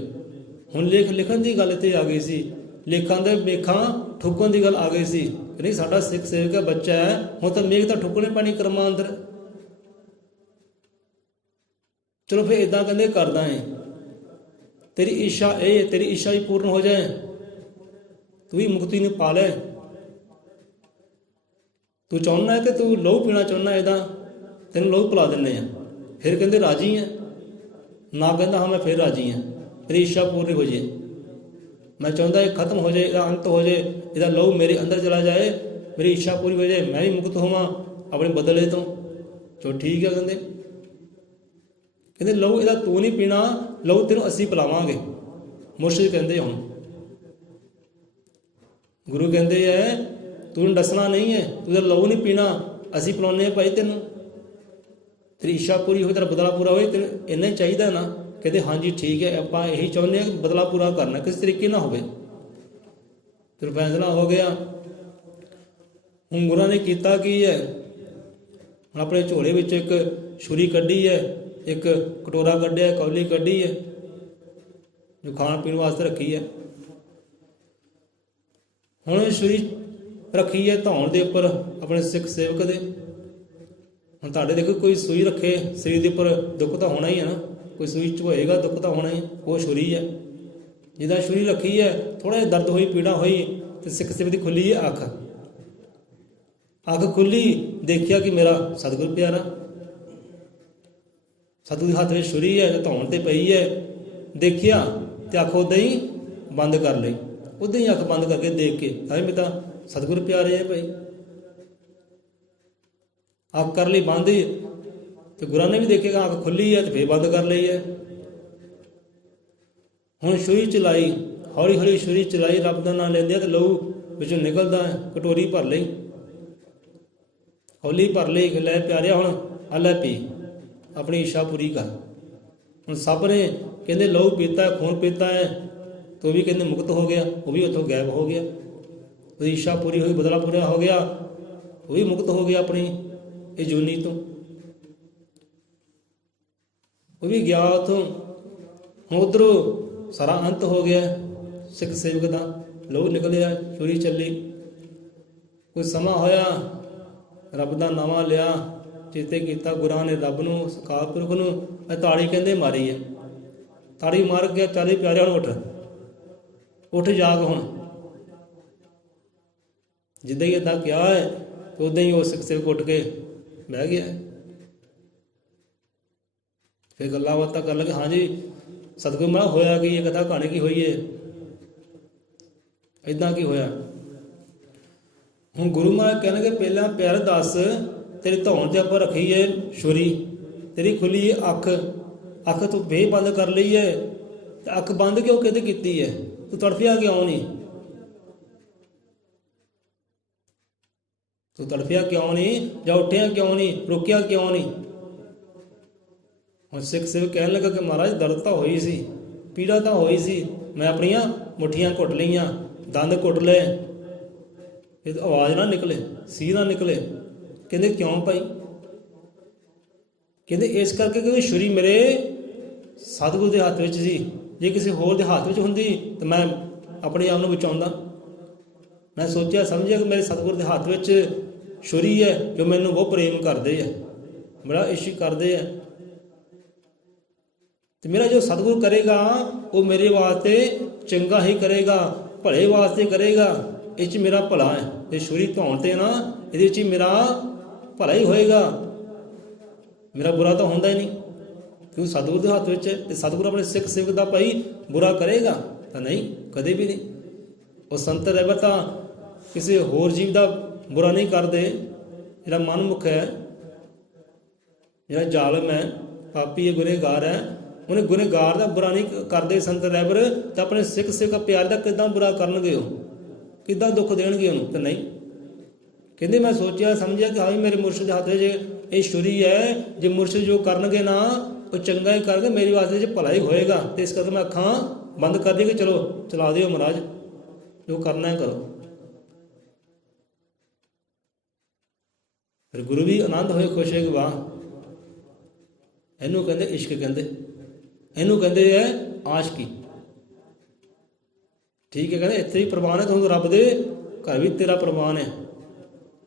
ਹੁਣ ਲੇਖ ਲਿਖਣ ਦੀ ਗੱਲ ਇੱਥੇ ਆ ਗਈ ਸੀ, ਲੇਖਾਂ ਦੇ ਮੇਖਾਂ ਠੁਕਣ ਦੀ ਗੱਲ ਆ ਗਈ ਸੀ। ਨਹੀਂ, ਸਾਡਾ ਸਿੱਖ ਸੇਵਕ ਹੈ, ਬੱਚਾ ਹੈ, ਹੁਣ ਤਾਂ ਮੇਘ ਤਾਂ ਠੁਕਣੇ ਪੈਣੀ ਕਰਮਾਂ ਅੰਦਰ। ਚਲੋ ਫਿਰ ਇੱਦਾਂ ਕਹਿੰਦੇ ਕਰਦਾ ਹੈ, ਤੇਰੀ ਇੱਛਾ ਇਹ, ਤੇਰੀ ਇੱਛਾ ਵੀ ਪੂਰਨ ਹੋ ਜਾਏ, ਤੂੰ ਵੀ ਮੁਕਤੀ ਨੂੰ ਪਾ ਲੈ। ਤੂੰ ਚਾਹੁੰਦਾ ਹੈ ਕਿ ਤੂੰ ਲਹੂ ਪੀਣਾ ਚਾਹੁੰਦਾ, ਇਹਦਾ ਤੈਨੂੰ ਲਹੂ ਪਿਲਾ ਦਿੰਦੇ ਆ। ਫਿਰ ਕਹਿੰਦੇ ਰਾਜੀ ਹੈ ਨਾ, ਕਹਿੰਦਾ ਹਾਂ ਮੈਂ ਫਿਰ ਰਾਜੀ ਹਾਂ, ਤੇਰੀ ਇੱਛਾ ਪੂਰੀ ਹੋ ਜਾਏ। ਮੈਂ ਚਾਹੁੰਦਾ ਇਹ ਖਤਮ ਹੋ ਜਾਏ, ਇਹਦਾ ਅੰਤ ਹੋ ਜਾਏ, ਇਹਦਾ ਲਹੂ ਮੇਰੇ ਅੰਦਰ ਚਲਾ ਜਾਏ, ਮੇਰੀ ਇੱਛਾ ਪੂਰੀ ਹੋ ਜਾਏ, ਮੈਂ ਵੀ ਮੁਕਤ ਹੋਵਾਂ ਆਪਣੇ ਬਦਲੇ ਤੋਂ। ਚਲੋ ਠੀਕ ਹੈ, ਕਹਿੰਦੇ ਲਹੂ ਇਹਦਾ ਤੂੰ ਨਹੀਂ ਪੀਣਾ, ਲਹੂ ਤੈਨੂੰ ਅਸੀਂ ਪਿਲਾਵਾਂਗੇ। ਮੁਰਸ਼ਿਦ ਕਹਿੰਦੇ ਹੁਣ, ਗੁਰੂ ਕਹਿੰਦੇ ਹੈ ਤੂੰ ਦੱਸਣਾ ਨਹੀਂ ਹੈ, ਤੂੰ ਇਹਦਾ ਲਹੂ ਨਹੀਂ ਪੀਣਾ, ਅਸੀਂ ਪਿਲਾਉਂਦੇ ਹਾਂ ਭਾਈ ਤੈਨੂੰ। ਤੇਰੀ ਇੱਛਾ ਪੂਰੀ ਹੋਈ, ਤੇਰਾ ਬਦਲਾ ਪੂਰਾ ਹੋਏ, ਤੈਨੂੰ ਇੰਨਾ ਹੀ ਚਾਹੀਦਾ ਨਾ। ਕਹਿੰਦੇ ਹਾਂਜੀ ਠੀਕ ਹੈ, ਆਪਾਂ ਇਹੀ ਚਾਹੁੰਦੇ ਹਾਂ ਕਿ ਬਦਲਾ ਪੂਰਾ ਕਰਨਾ, ਕਿਸ ਤਰੀਕੇ ਨਾਲ ਹੋਵੇ। ਫਿਰ ਫੈਸਲਾ ਹੋ ਗਿਆ। ਹੁਣ ਗੁਰਾਂ ਨੇ ਕੀਤਾ ਕੀ ਹੈ, ਹੁਣ ਆਪਣੇ ਝੋਲੇ ਵਿੱਚ ਇੱਕ ਛੁਰੀ ਕੱਢੀ ਹੈ, ਇੱਕ ਕਟੋਰਾ ਕੱਢਿਆ, ਕੌਲੀ ਕੱਢੀ ਹੈ, ਜੋ ਖਾਣ ਪੀਣ ਵਾਸਤੇ ਰੱਖੀ ਹੈ। ਹੁਣ ਛੁਰੀ ਰੱਖੀ ਹੈ ਧੌਣ ਦੇ ਉੱਪਰ ਆਪਣੇ ਸਿੱਖ ਸੇਵਕ ਦੇ। ਹੁਣ ਤੁਹਾਡੇ ਦੇਖੋ ਕੋਈ ਸੂਈ ਰੱਖੇ ਸਰੀਰ ਦੇ ਉੱਪਰ, ਦੁੱਖ ਤਾਂ ਹੋਣਾ ਹੀ ਹੈ ਨਾ, ਕੋਈ ਸੂਈ ਚ ਹੋਏਗਾ ਦੁੱਖ ਤਾਂ ਹੋਣਾ ਹੀ। ਉਹ ਛੁਰੀ ਹੈ, ਜਿੱਦਾਂ ਛੁਰੀ ਰੱਖੀ ਹੈ, ਥੋੜ੍ਹਾ ਜਿਹਾ ਦਰਦ ਹੋਈ, ਪੀੜਾ ਹੋਈ, ਤੇ ਸਿੱਖ ਸੇਵਕ ਦੀ ਖੁੱਲੀ ਹੈ ਅੱਖ। ਅੱਖ ਖੁੱਲੀ, ਦੇਖਿਆ ਕਿ ਮੇਰਾ ਸਤਿਗੁਰ ਪਿਆਰਾ, ਸਤਿਗੁਰ ਦੇ ਹੱਥ ਵਿੱਚ ਛੁਰੀ ਹੈ, ਧੌਣ ਤੇ ਪਈ ਹੈ। ਦੇਖਿਆ ਤੇ ਅੱਖ ਉੱਦਾਂ ਹੀ ਬੰਦ ਕਰ ਲਈ, ਉੱਦਾਂ ਹੀ ਅੱਖ ਬੰਦ ਕਰਕੇ ਦੇਖ ਕੇ ਆਏ ਮੈਂ ਤਾਂ ਸਤਿਗੁਰ ਪਿਆਰੇ ਹੈ ਭਾਈ। ਅੱਖ ਕਰ ਲਈ ਬੰਦ, ਤੇ ਗੁਰਾਂ ਨੇ ਵੀ ਦੇਖੇਗਾ ਅੱਖ ਖੁੱਲੀ ਹੈ ਤੇ ਫੇਰ ਬੰਦ ਕਰ ਲਈ ਹੈ। ਹੁਣ ਛੁਰੀ ਚਲਾਈ, ਹੌਲੀ ਹੌਲੀ ਛੁਰੀ ਚਲਾਈ, ਰੱਬ ਦਾ ਨਾਂ ਲੈਂਦੇ ਆ ਤੇ ਲਹੂ ਵਿੱਚੋਂ ਨਿਕਲਦਾ ਹੈ। ਕਟੋਰੀ ਭਰ ਲਈ, ਹੌਲੀ ਭਰ ਲਈ, ਲੈ ਪਿਆਰਿਆ ਹੁਣ ਆ ਲੈ ਪੀ, ਆਪਣੀ ਇੱਛਾ ਪੂਰੀ ਕਰ। ਹੁਣ ਸਭ ਨੇ ਕਹਿੰਦੇ ਲਹੂ ਪੀਤਾ, ਖੂਨ ਪੀਤਾ ਹੈ, ਤੇ ਉਹ ਵੀ ਕਹਿੰਦੇ ਮੁਕਤ ਹੋ ਗਿਆ, ਉਹ ਵੀ ਉੱਥੋਂ ਗਾਇਬ ਹੋ ਗਿਆ। ਉਹਦੀ ਇੱਛਾ ਪੂਰੀ ਹੋਈ, ਬਦਲਾ ਪੂਰਾ ਹੋ ਗਿਆ, ਉਹ ਵੀ ਮੁਕਤ ਹੋ ਗਿਆ ਆਪਣੀ ਇਹ ਜੂਨੀ ਤੋਂ, ਉਹ ਵੀ ਗਿਆ ਉੱਥੋਂ। ਹੁਣ ਉੱਧਰੋਂ ਸਾਰਾ ਅੰਤ ਹੋ ਗਿਆ ਸਿੱਖ ਸੇਵਕ ਦਾ, ਲਹੂ ਨਿਕਲਿਆ, ਛੁਰੀ ਚੱਲੀ। ਕੋਈ ਸਮਾਂ ਹੋਇਆ, ਰੱਬ ਦਾ ਨਾਵਾਂ ਲਿਆ, ਚੇਤੇ ਕੀਤਾ ਗੁਰਾਂ ਨੇ ਰੱਬ ਨੂੰ, ਅਕਾਲ ਪੁਰਖ ਨੂੰ। ਇਹ ਤਾੜੀ ਕਹਿੰਦੇ ਮਾਰੀ ਹੈ, ਤਾੜੀ ਮਾਰ ਗਿਆ, ਚਾਲੀ ਪਿਆਰਿਆ ਹੁਣ ਉੱਠ, ਉੱਠ ਜਾਗ। ਹੁਣ ਜਿੱਦਾਂ ਹੀ ਇੱਦਾਂ ਕਿਹਾ ਹੈ, ਤੇ ਉੱਦਾਂ ਹੀ ਉਹ ਸਿੱਖ ਸੇਵਕ ਉੱਠ ਕੇ ਬਹਿ ਗਿਆ। ਫਿਰ ਗੱਲਾਂ ਬਾਤਾਂ ਕਰਨ ਲੱਗੇ, ਹਾਂਜੀ ਸਤਿਗੁਰੂ ਮਹਾਰਾਜ ਹੋਇਆ ਕੀ, ਇਹ ਕਥਾ ਕਹਾਣੀ ਕੀ ਹੋਈ ਹੈ, ਇੱਦਾਂ ਕੀ ਹੋਇਆ। ਹੁਣ ਗੁਰੂ ਮਹਾਰਾਜ ਕਹਿਣਗੇ ਪਹਿਲਾਂ ਪਿਆਰ ਦੱਸ, ਤੇਰੀ ਧੌਣ ਦੇ ਉੱਪਰ ਰੱਖੀ ਹੈ ਛੁਰੀ, ਤੇਰੀ ਖੁੱਲੀ ਹੈ ਅੱਖ, ਅੱਖ ਤੂੰ ਬੰਦ ਕਰ ਲਈ ਹੈ, ਤੇ ਅੱਖ ਬੰਦ ਕਿਉਂ ਕਿਤੇ ਕੀਤੀ ਹੈ, ਤੂੰ ਤੜਫਿਆ ਕਿਉਂ ਨਹੀਂ। ਤੂੰ ਤੜਫਿਆ ਕਿਉਂ ਨਹੀਂ, ਜਾਂ ਉੱਠਿਆ ਕਿਉਂ ਨਹੀਂ, ਰੁਕਿਆ ਕਿਉਂ ਨਹੀਂ। ਹੁਣ ਸਿੱਖ ਸੇਵਕ ਕਹਿਣ ਲੱਗਾ ਕਿ ਮਹਾਰਾਜ ਦਰਦ ਤਾਂ ਹੋਈ ਸੀ, ਪੀੜਾ ਤਾਂ ਹੋਈ ਸੀ, ਮੈਂ ਆਪਣੀਆਂ ਮੁੱਠੀਆਂ ਘੁੱਟ ਲਈਆਂ, ਦੰਦ ਘੁੱਟ ਲਏ, ਇਹ ਆਵਾਜ਼ ਨਾ ਨਿਕਲੇ, ਸੀ ਨਾ ਨਿਕਲੇ। ਕਹਿੰਦੇ ਕਿਉਂ ਭਾਈ? ਕਹਿੰਦੇ ਇਸ ਕਰਕੇ ਕਿ ਛੁਰੀ ਮੇਰੇ ਸਤਿਗੁਰੂ ਦੇ ਹੱਥ ਵਿੱਚ ਸੀ, ਜੇ ਕਿਸੇ ਹੋਰ ਦੇ ਹੱਥ ਵਿੱਚ ਹੁੰਦੀ ਤਾਂ ਮੈਂ ਆਪਣੇ ਆਪ ਨੂੰ ਬਚਾਉਂਦਾ। ਮੈਂ ਸੋਚਿਆ ਸਮਝਿਆ ਕਿ ਮੇਰੇ ਸਤਿਗੁਰੂ ਦੇ ਹੱਥ ਵਿੱਚ ਛੁਰੀ ਹੈ, ਜੋ ਮੈਨੂੰ ਬਹੁਤ ਪ੍ਰੇਮ ਕਰਦੇ ਆ, ਬੜਾ ਇਸ਼ਕ ਕਰਦੇ ਆ, ਤੇ ਮੇਰਾ ਜੋ ਸਤਿਗੁਰੂ ਕਰੇਗਾ ਉਹ ਮੇਰੇ ਵਾਸਤੇ ਚੰਗਾ ਹੀ ਕਰੇਗਾ, ਭਲੇ ਵਾਸਤੇ ਕਰੇਗਾ। ਇਹ 'ਚ ਮੇਰਾ ਭਲਾ ਹੈ। ਇਹ ਛੁਰੀ ਧੌਣ ਤੇ ਨਾ, ਇਹਦੇ 'ਚ ਮੇਰਾ ਭਲਾ ਹੀ ਹੋਏਗਾ, ਮੇਰਾ ਬੁਰਾ ਤਾਂ ਹੁੰਦਾ ਹੀ ਨਹੀਂ, ਕਿਉਂਕਿ ਸਤਿਗੁਰੂ ਦੇ ਹੱਥ ਵਿੱਚ ਹੈ। ਤੇ ਸਤਿਗੁਰੂ ਆਪਣੇ ਸਿੱਖ ਸੇਵਕ ਦਾ ਭਾਈ ਬੁਰਾ ਕਰੇਗਾ ਤਾਂ ਨਹੀਂ, ਕਦੇ ਵੀ ਨਹੀਂ। ਉਹ ਸੰਤ ਰਹਿਬਰ ਤਾਂ ਕਿਸੇ ਹੋਰ ਜੀਵ ਦਾ ਬੁਰਾ ਨਹੀਂ ਕਰਦੇ। ਜਿਹੜਾ ਮਨਮੁਖ ਹੈ, ਜਿਹੜਾ ਜ਼ਾਲਮ ਹੈ, ਪਾਪੀ ਹੈ, ਗੁਨੇਗਾਰ ਹੈ, ਉਹਨੇ ਗੁਨੇਗਾਰ ਦਾ ਬੁਰਾ ਨਹੀਂ ਕਰਦੇ ਸੰਤ ਰਹਿਬਰ, ਤਾਂ ਆਪਣੇ ਸਿੱਖ ਸੇਵਕ ਪਿਆਰ ਦਾ ਕਿੱਦਾਂ ਬੁਰਾ ਕਰਨਗੇ? ਉਹ ਕਿੱਦਾਂ ਦੁੱਖ ਦੇਣਗੇ ਉਹਨੂੰ? ਤਾਂ ਨਹੀਂ। ਕਹਿੰਦੇ ਮੈਂ ਸੋਚਿਆ ਸਮਝਿਆ ਕਿ ਹਾਂ ਮੇਰੇ ਮੁਰਸ਼ਿਦ ਦੇ ਹੱਥ ਵਿੱਚ ਇਹ ਛੁਰੀ ਹੈ, ਜੇ ਮੁਰਸ਼ਿਦ ਜੋ ਕਰਨਗੇ ਨਾ ਉਹ ਚੰਗਾ ਹੀ ਕਰਨਗੇ, ਮੇਰੇ ਵਾਸਤੇ ਜੇ ਭਲਾ ਹੀ ਹੋਏਗਾ। ਤੇ ਇਸ ਕਰਕੇ ਮੈਂ ਅੱਖਾਂ ਬੰਦ ਕਰ ਦੀ ਕਿ ਚਲੋ ਚਲਾ ਦਿਓ ਮਹਾਰਾਜ, ਜੋ ਕਰਨਾ ਹੈ ਕਰੋ। ਫਿਰ ਗੁਰੂ ਵੀ ਆਨੰਦ ਹੋਏ, ਖੁਸ਼ ਹੋਏ ਕਿ ਵਾਹ, ਇਹਨੂੰ ਕਹਿੰਦੇ ਇਸ਼ਕ, ਕਹਿੰਦੇ ਇਹਨੂੰ ਕਹਿੰਦੇ ਹੈ ਆਸ਼ਕੀ। ਠੀਕ ਹੈ, ਕਹਿੰਦੇ ਇੱਥੇ ਵੀ ਪ੍ਰਵਾਨ ਹੈ, ਤੁਹਾਨੂੰ ਰੱਬ ਦੇ ਘਰ ਵੀ ਤੇਰਾ ਪ੍ਰਵਾਨ ਹੈ,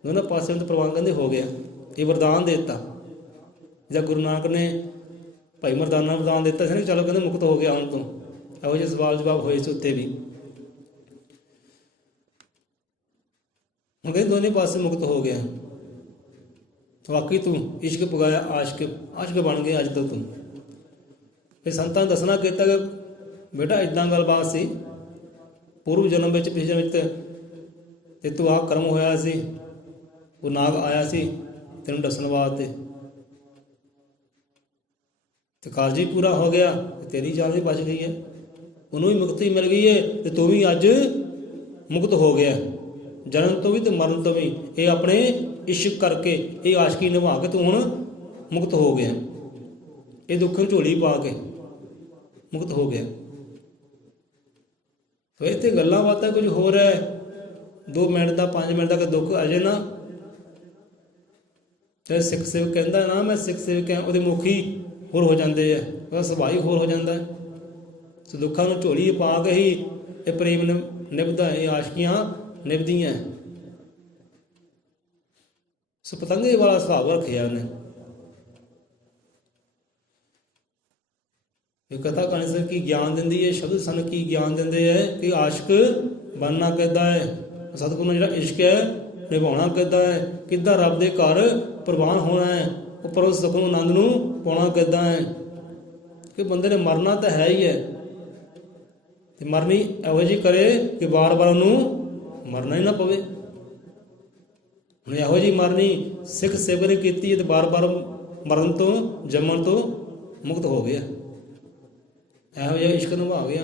ਦੋਨੋਂ ਪਾਸੇ ਤੋਂ ਪ੍ਰਵਾਨ ਕਹਿੰਦੇ ਹੋ ਗਿਆ। ਇਹ ਵਰਦਾਨ ਦੇ ਦਿੱਤਾ, ਜਿਹੜਾ ਗੁਰੂ ਨਾਨਕ ਨੇ ਭਾਈ ਮਰਦਾਨਾ ਨੂੰ ਵਰਦਾਨ ਦਿੱਤਾ ਸੀ ਨਾ, ਚਲੋ ਕਹਿੰਦੇ ਮੁਕਤ ਹੋ ਗਿਆ ਹੁਣ ਤੋਂ। ਇਹੋ ਜਿਹੇ ਸਵਾਲ ਜਵਾਬ ਹੋਏ ਸੀ ਉੱਤੇ ਵੀ। ਹੁਣ ਕਹਿੰਦੇ ਦੋਨੇ ਪਾਸੇ ਮੁਕਤ ਹੋ ਗਿਆ, ਵਾਕਈ ਤੂੰ ਇਸ਼ਕ ਪੁਗਾਇਆ, ਆਸ਼ਕ ਬਣ ਗਿਆ ਅੱਜ ਤੋਂ ਤੂੰ। ਫਿਰ ਸੰਤਾਂ ਨੇ ਦੱਸਣਾ ਕੀਤਾ ਕਿ ਬੇਟਾ ਇੱਦਾਂ ਗੱਲਬਾਤ ਸੀ, ਪੂਰਵ ਜਨਮ ਵਿੱਚ, ਪਿਛਲੇ ਜਨਮ ਵਿੱਚ ਤੇ ਤੂੰ ਆਹ ਕਰਮ ਹੋਇਆ ਸੀ, ਉਹ ਨਾਗ ਆਇਆ ਸੀ ਤੈਨੂੰ ਦੱਸਣ ਵਾਸਤੇ, ਤੇ ਕਾਰਜ ਹੀ ਪੂਰਾ ਹੋ ਗਿਆ, ਤੇਰੀ ਜਾਨ ਵੀ ਬਚ ਗਈ ਹੈ, ਉਹਨੂੰ ਵੀ ਮੁਕਤੀ ਮਿਲ ਗਈ ਹੈ, ਤੇ ਤੂੰ ਵੀ ਅੱਜ ਮੁਕਤ ਹੋ ਗਿਆ ਜਨਮ ਤੋਂ ਵੀ ਤੇ ਮਰਨ ਤੋਂ ਵੀ। ਇਹ ਆਪਣੇ ਇਸ਼ਕ ਕਰਕੇ, ਇਹ ਆਸ਼ਕੀ ਨਿਭਾ ਕੇ ਤੂੰ ਹੁਣ ਮੁਕਤ ਹੋ ਗਿਆ, ਇਹ ਦੁੱਖ ਨੂੰ ਝੋਲੀ ਪਾ ਕੇ ਮੁਕਤ ਹੋ ਗਿਆ। ਫਿਰ ਇੱਥੇ ਗੱਲਾਂ ਬਾਤਾਂ ਕੁਝ ਹੋਰ ਹੈ, 2 ਮਿੰਟ ਦਾ 5 ਮਿੰਟ ਦਾ ਦੁੱਖ ਅਜੇ ਨਾ, ਤੇ ਸਿੱਖ ਸੇਵਕ ਕਹਿੰਦਾ ਨਾ ਮੈਂ ਸਿੱਖ ਸੇਵਕ ਹਾਂ, ਉਹਦੇ ਮੁਖੀ ਹੋਰ ਹੋ ਜਾਂਦੇ ਆ, ਉਹਦਾ ਸੁਭਾਅ ਹੀ ਹੋਰ ਹੋ ਜਾਂਦਾ। ਸੋ ਦੁੱਖਾਂ ਨੂੰ ਝੋਲੀ ਪਾ ਕੇ ਹੀ ਇਹ ਪ੍ਰੇਮ ਨਿਭਦਾ, ਇਹ ਆਸ਼ਕੀਆਂ ਨਿਭਦੀਆਂ। ਸੋ ਪਤੰਗੇ ਵਾਲਾ ਸੁਭਾਅ ਰੱਖਿਆ ਉਹਨੇ। ਇਹ ਕਥਾ ਕਹਾਣੀ ਸਾਨੂੰ ਕੀ ਗਿਆਨ ਦਿੰਦੀ ਹੈ? ਸ਼ਬਦ ਸਾਨੂੰ ਕੀ ਗਿਆਨ ਦਿੰਦੇ ਹੈ ਕਿ ਆਸ਼ਕ ਬਣਨਾ ਕਿੱਦਾਂ ਹੈ, ਸਤਿਗੁਰੂ ਨਾਲ ਜਿਹੜਾ ਇਸ਼ਕ ਹੈ ਨਿਭਾਉਣਾ ਕਿੱਦਾਂ ਹੈ, ਕਿੱਦਾਂ ਰੱਬ ਦੇ ਘਰ ਪ੍ਰਵਾਨ ਹੋਣਾ ਹੈ, ਉੱਪਰ ਉਸ ਸੁਖ ਨੂੰ ਆਨੰਦ ਨੂੰ ਪਾਉਣਾ ਕਿੱਦਾਂ ਹੈ। ਕਿ ਬੰਦੇ ਨੇ ਮਰਨਾ ਤਾਂ ਹੈ ਹੀ ਹੈ, ਤੇ ਮਰਨੀ ਇਹੋ ਜਿਹੀ ਕਰੇ ਕਿ ਵਾਰ-ਵਾਰ ਉਹਨੂੰ ਮਰਨਾ ਹੀ ਨਾ ਪਵੇ। ਹੁਣ ਇਹੋ ਜਿਹੀ ਮਰਨੀ ਸਿੱਖ ਸੇਵਕ ਨੇ ਕੀਤੀ ਹੈ, ਤੇ ਵਾਰ-ਵਾਰ ਮਰਨ ਤੋਂ, ਜੰਮਣ ਤੋਂ ਮੁਕਤ ਹੋ ਗਿਆ, ਇਹੋ ਜਿਹਾ ਇਸ਼ਕ ਨਿਭਾ ਗਿਆ।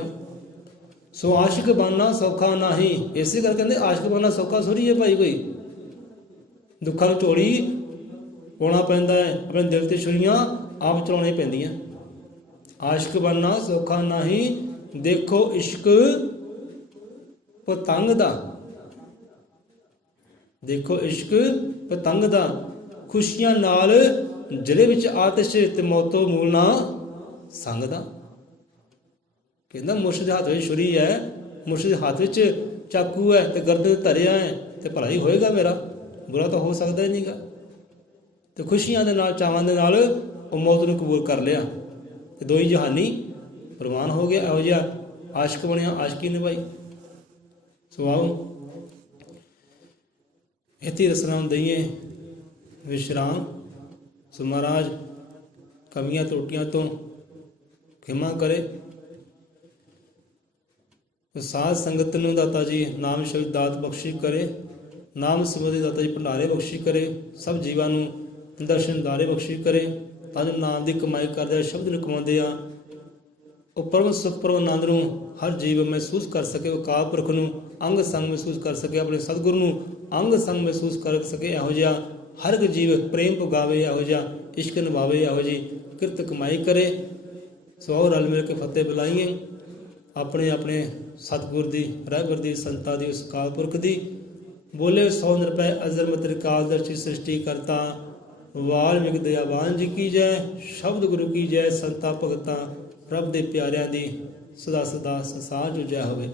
ਸੋ ਆਸ਼ਿਕ ਬਣਨਾ ਸੌਖਾ ਨਹੀਂ। ਇਸੇ ਕਰਕੇ ਕਹਿੰਦੇ ਆਸ਼ਿਕ ਬਣਨਾ ਸੌਖਾ ਥੋੜ੍ਹੀ ਹੈ ਭਾਈ, ਕੋਈ ਦੁੱਖਾਂ ਨੂੰ ਝੋਲੀ ਪਾਉਣਾ ਪੈਂਦਾ ਹੈ, ਆਪਣੇ ਦਿਲ ਤੇ ਛੁਰੀਆਂ ਆਪ ਚਲਾਉਣੀਆਂ ਪੈਂਦੀਆਂ। ਆਸ਼ਿਕ ਬਣਨਾ ਸੌਖਾ ਨਹੀਂ, ਦੇਖੋ ਇਸ਼ਕ ਪਤੰਗ ਦਾ, ਦੇਖੋ ਇਸ਼ਕ ਪਤੰਗ ਦਾ, ਖੁਸ਼ੀਆਂ ਨਾਲ ਜ਼ਿਲ੍ਹੇ ਵਿੱਚ ਆਤਿਸ਼, ਤੇ ਮੌਤੋਂ ਮੂਲ ਨਾ ਸੰਗ ਦਾ। ਕਹਿੰਦਾ ਮੁਰਸ਼ਿਦ ਦੇ ਹੱਥ ਵਿੱਚ ਛੁਰੀ ਹੈ, ਮੁਰਸ਼ਿਦ ਦੇ ਹੱਥ ਵਿੱਚ ਚਾਕੂ ਹੈ, ਤੇ ਗਰਦਨ ਧਰਿਆ ਹੈ, ਤੇ ਭਲਾ ਹੀ ਹੋਏਗਾ ਮੇਰਾ, ਬੁਰਾ ਤਾਂ ਹੋ ਸਕਦਾ ਹੀ ਨਹੀਂਗਾ। ਤੇ ਖੁਸ਼ੀਆਂ ਦੇ ਨਾਲ, ਚਾਵਾਂ ਦੇ ਨਾਲ ਉਹ ਮੌਤ ਨੂੰ ਕਬੂਲ ਕਰ ਲਿਆ, ਤੇ ਦੋਈ ਜਹਾਨੀ ਪ੍ਰਵਾਨ ਹੋ ਗਿਆ। ਇਹੋ ਜਿਹਾ ਆਸ਼ਕ ਬਣਿਆ, ਆਸ਼ਕੀ ਨਿਭਾਈ। ਸੋ ਆਓ ਇੱਥੇ ਰਸਨਾ ਦਈਏ ਵਿਸ਼ਰਾਮ। ਸੋ ਮਹਾਰਾਜ ਕਮੀਆਂ ਤਰੁੱਟੀਆਂ ਤੋਂ ਖਿਮਾ ਕਰੇ। ਸਾਧ ਸੰਗਤ ਨੂੰ ਦਾਤਾ ਜੀ ਨਾਮ ਸ਼ਬਦ ਦਾਤ ਬਖਸ਼ੀ ਕਰੇ, ਨਾਮ ਸਿਮਰਨ ਦੇ ਦਾਤਾ ਜੀ ਭੰਡਾਰੇ ਬਖਸ਼ੀ ਕਰੇ, ਸਭ ਜੀਵਾਂ ਨੂੰ ਦਰਸ਼ਨ ਦਾਰੇ ਬਖਸ਼ੀ ਕਰੇ। ਤਾਂ ਜੋ ਨਾਮ ਦੀ ਕਮਾਈ ਕਰਦੇ ਆ, ਸ਼ਬਦ ਨੂੰ ਕਮਾਉਂਦੇ ਆ, ਉਹ ਪਰਮ ਸੁਖ ਪਰਮ ਆਨੰਦ ਨੂੰ ਹਰ ਜੀਵ ਮਹਿਸੂਸ ਕਰ ਸਕੇ, ਉਹ ਅਕਾਲ ਪੁਰਖ ਨੂੰ ਅੰਗ ਸੰਗ ਮਹਿਸੂਸ ਕਰ ਸਕੇ, ਆਪਣੇ ਸਤਿਗੁਰੂ ਨੂੰ ਅੰਗ ਸੰਗ ਮਹਿਸੂਸ ਕਰ ਸਕੇ। ਇਹੋ ਜਿਹਾ ਹਰ ਇੱਕ ਜੀਵ ਪ੍ਰੇਮ ਪਗਾਵੇ, ਇਹੋ ਜਿਹਾ ਇਸ਼ਕ ਨਿਭਾਵੇ, ਇਹੋ ਜਿਹੀ ਕਿਰਤ ਕਮਾਈ ਕਰੇ। ਸੋ ਰਲ ਮਿਲ ਕੇ ਫਤਿਹ ਬੁਲਾਈਏ ਆਪਣੇ ਆਪਣੇ ਸਤਿਗੁਰ ਦੀ, ਰਹਿਬਰ ਦੀ, ਸੰਤਾਂ ਦੀ, ਉਸ ਅਕਾਲ ਪੁਰਖ ਦੀ। ਬੋਲੇ 100 ਨਿਰਭੈ ਅਜ਼ਰ ਤ੍ਰਿਕਾਲਦਰਸ਼ੀ ਸ੍ਰਿਸ਼ਟੀ ਕਰਤਾ, ਵਾਲਮੀਕ ਦਇਆਵਾਨ ਜੀ ਕੀ ਜੈ। ਸ਼ਬਦ ਗੁਰੂ ਕੀ ਜੈ। ਸੰਤਾਂ ਭਗਤਾਂ ਰੱਬ ਦੇ ਪਿਆਰਿਆਂ ਦੀ ਸਦਾ ਸਦਾ ਸੰਸਾਰ ਜੋ ਜੈ ਹੋਵੇ।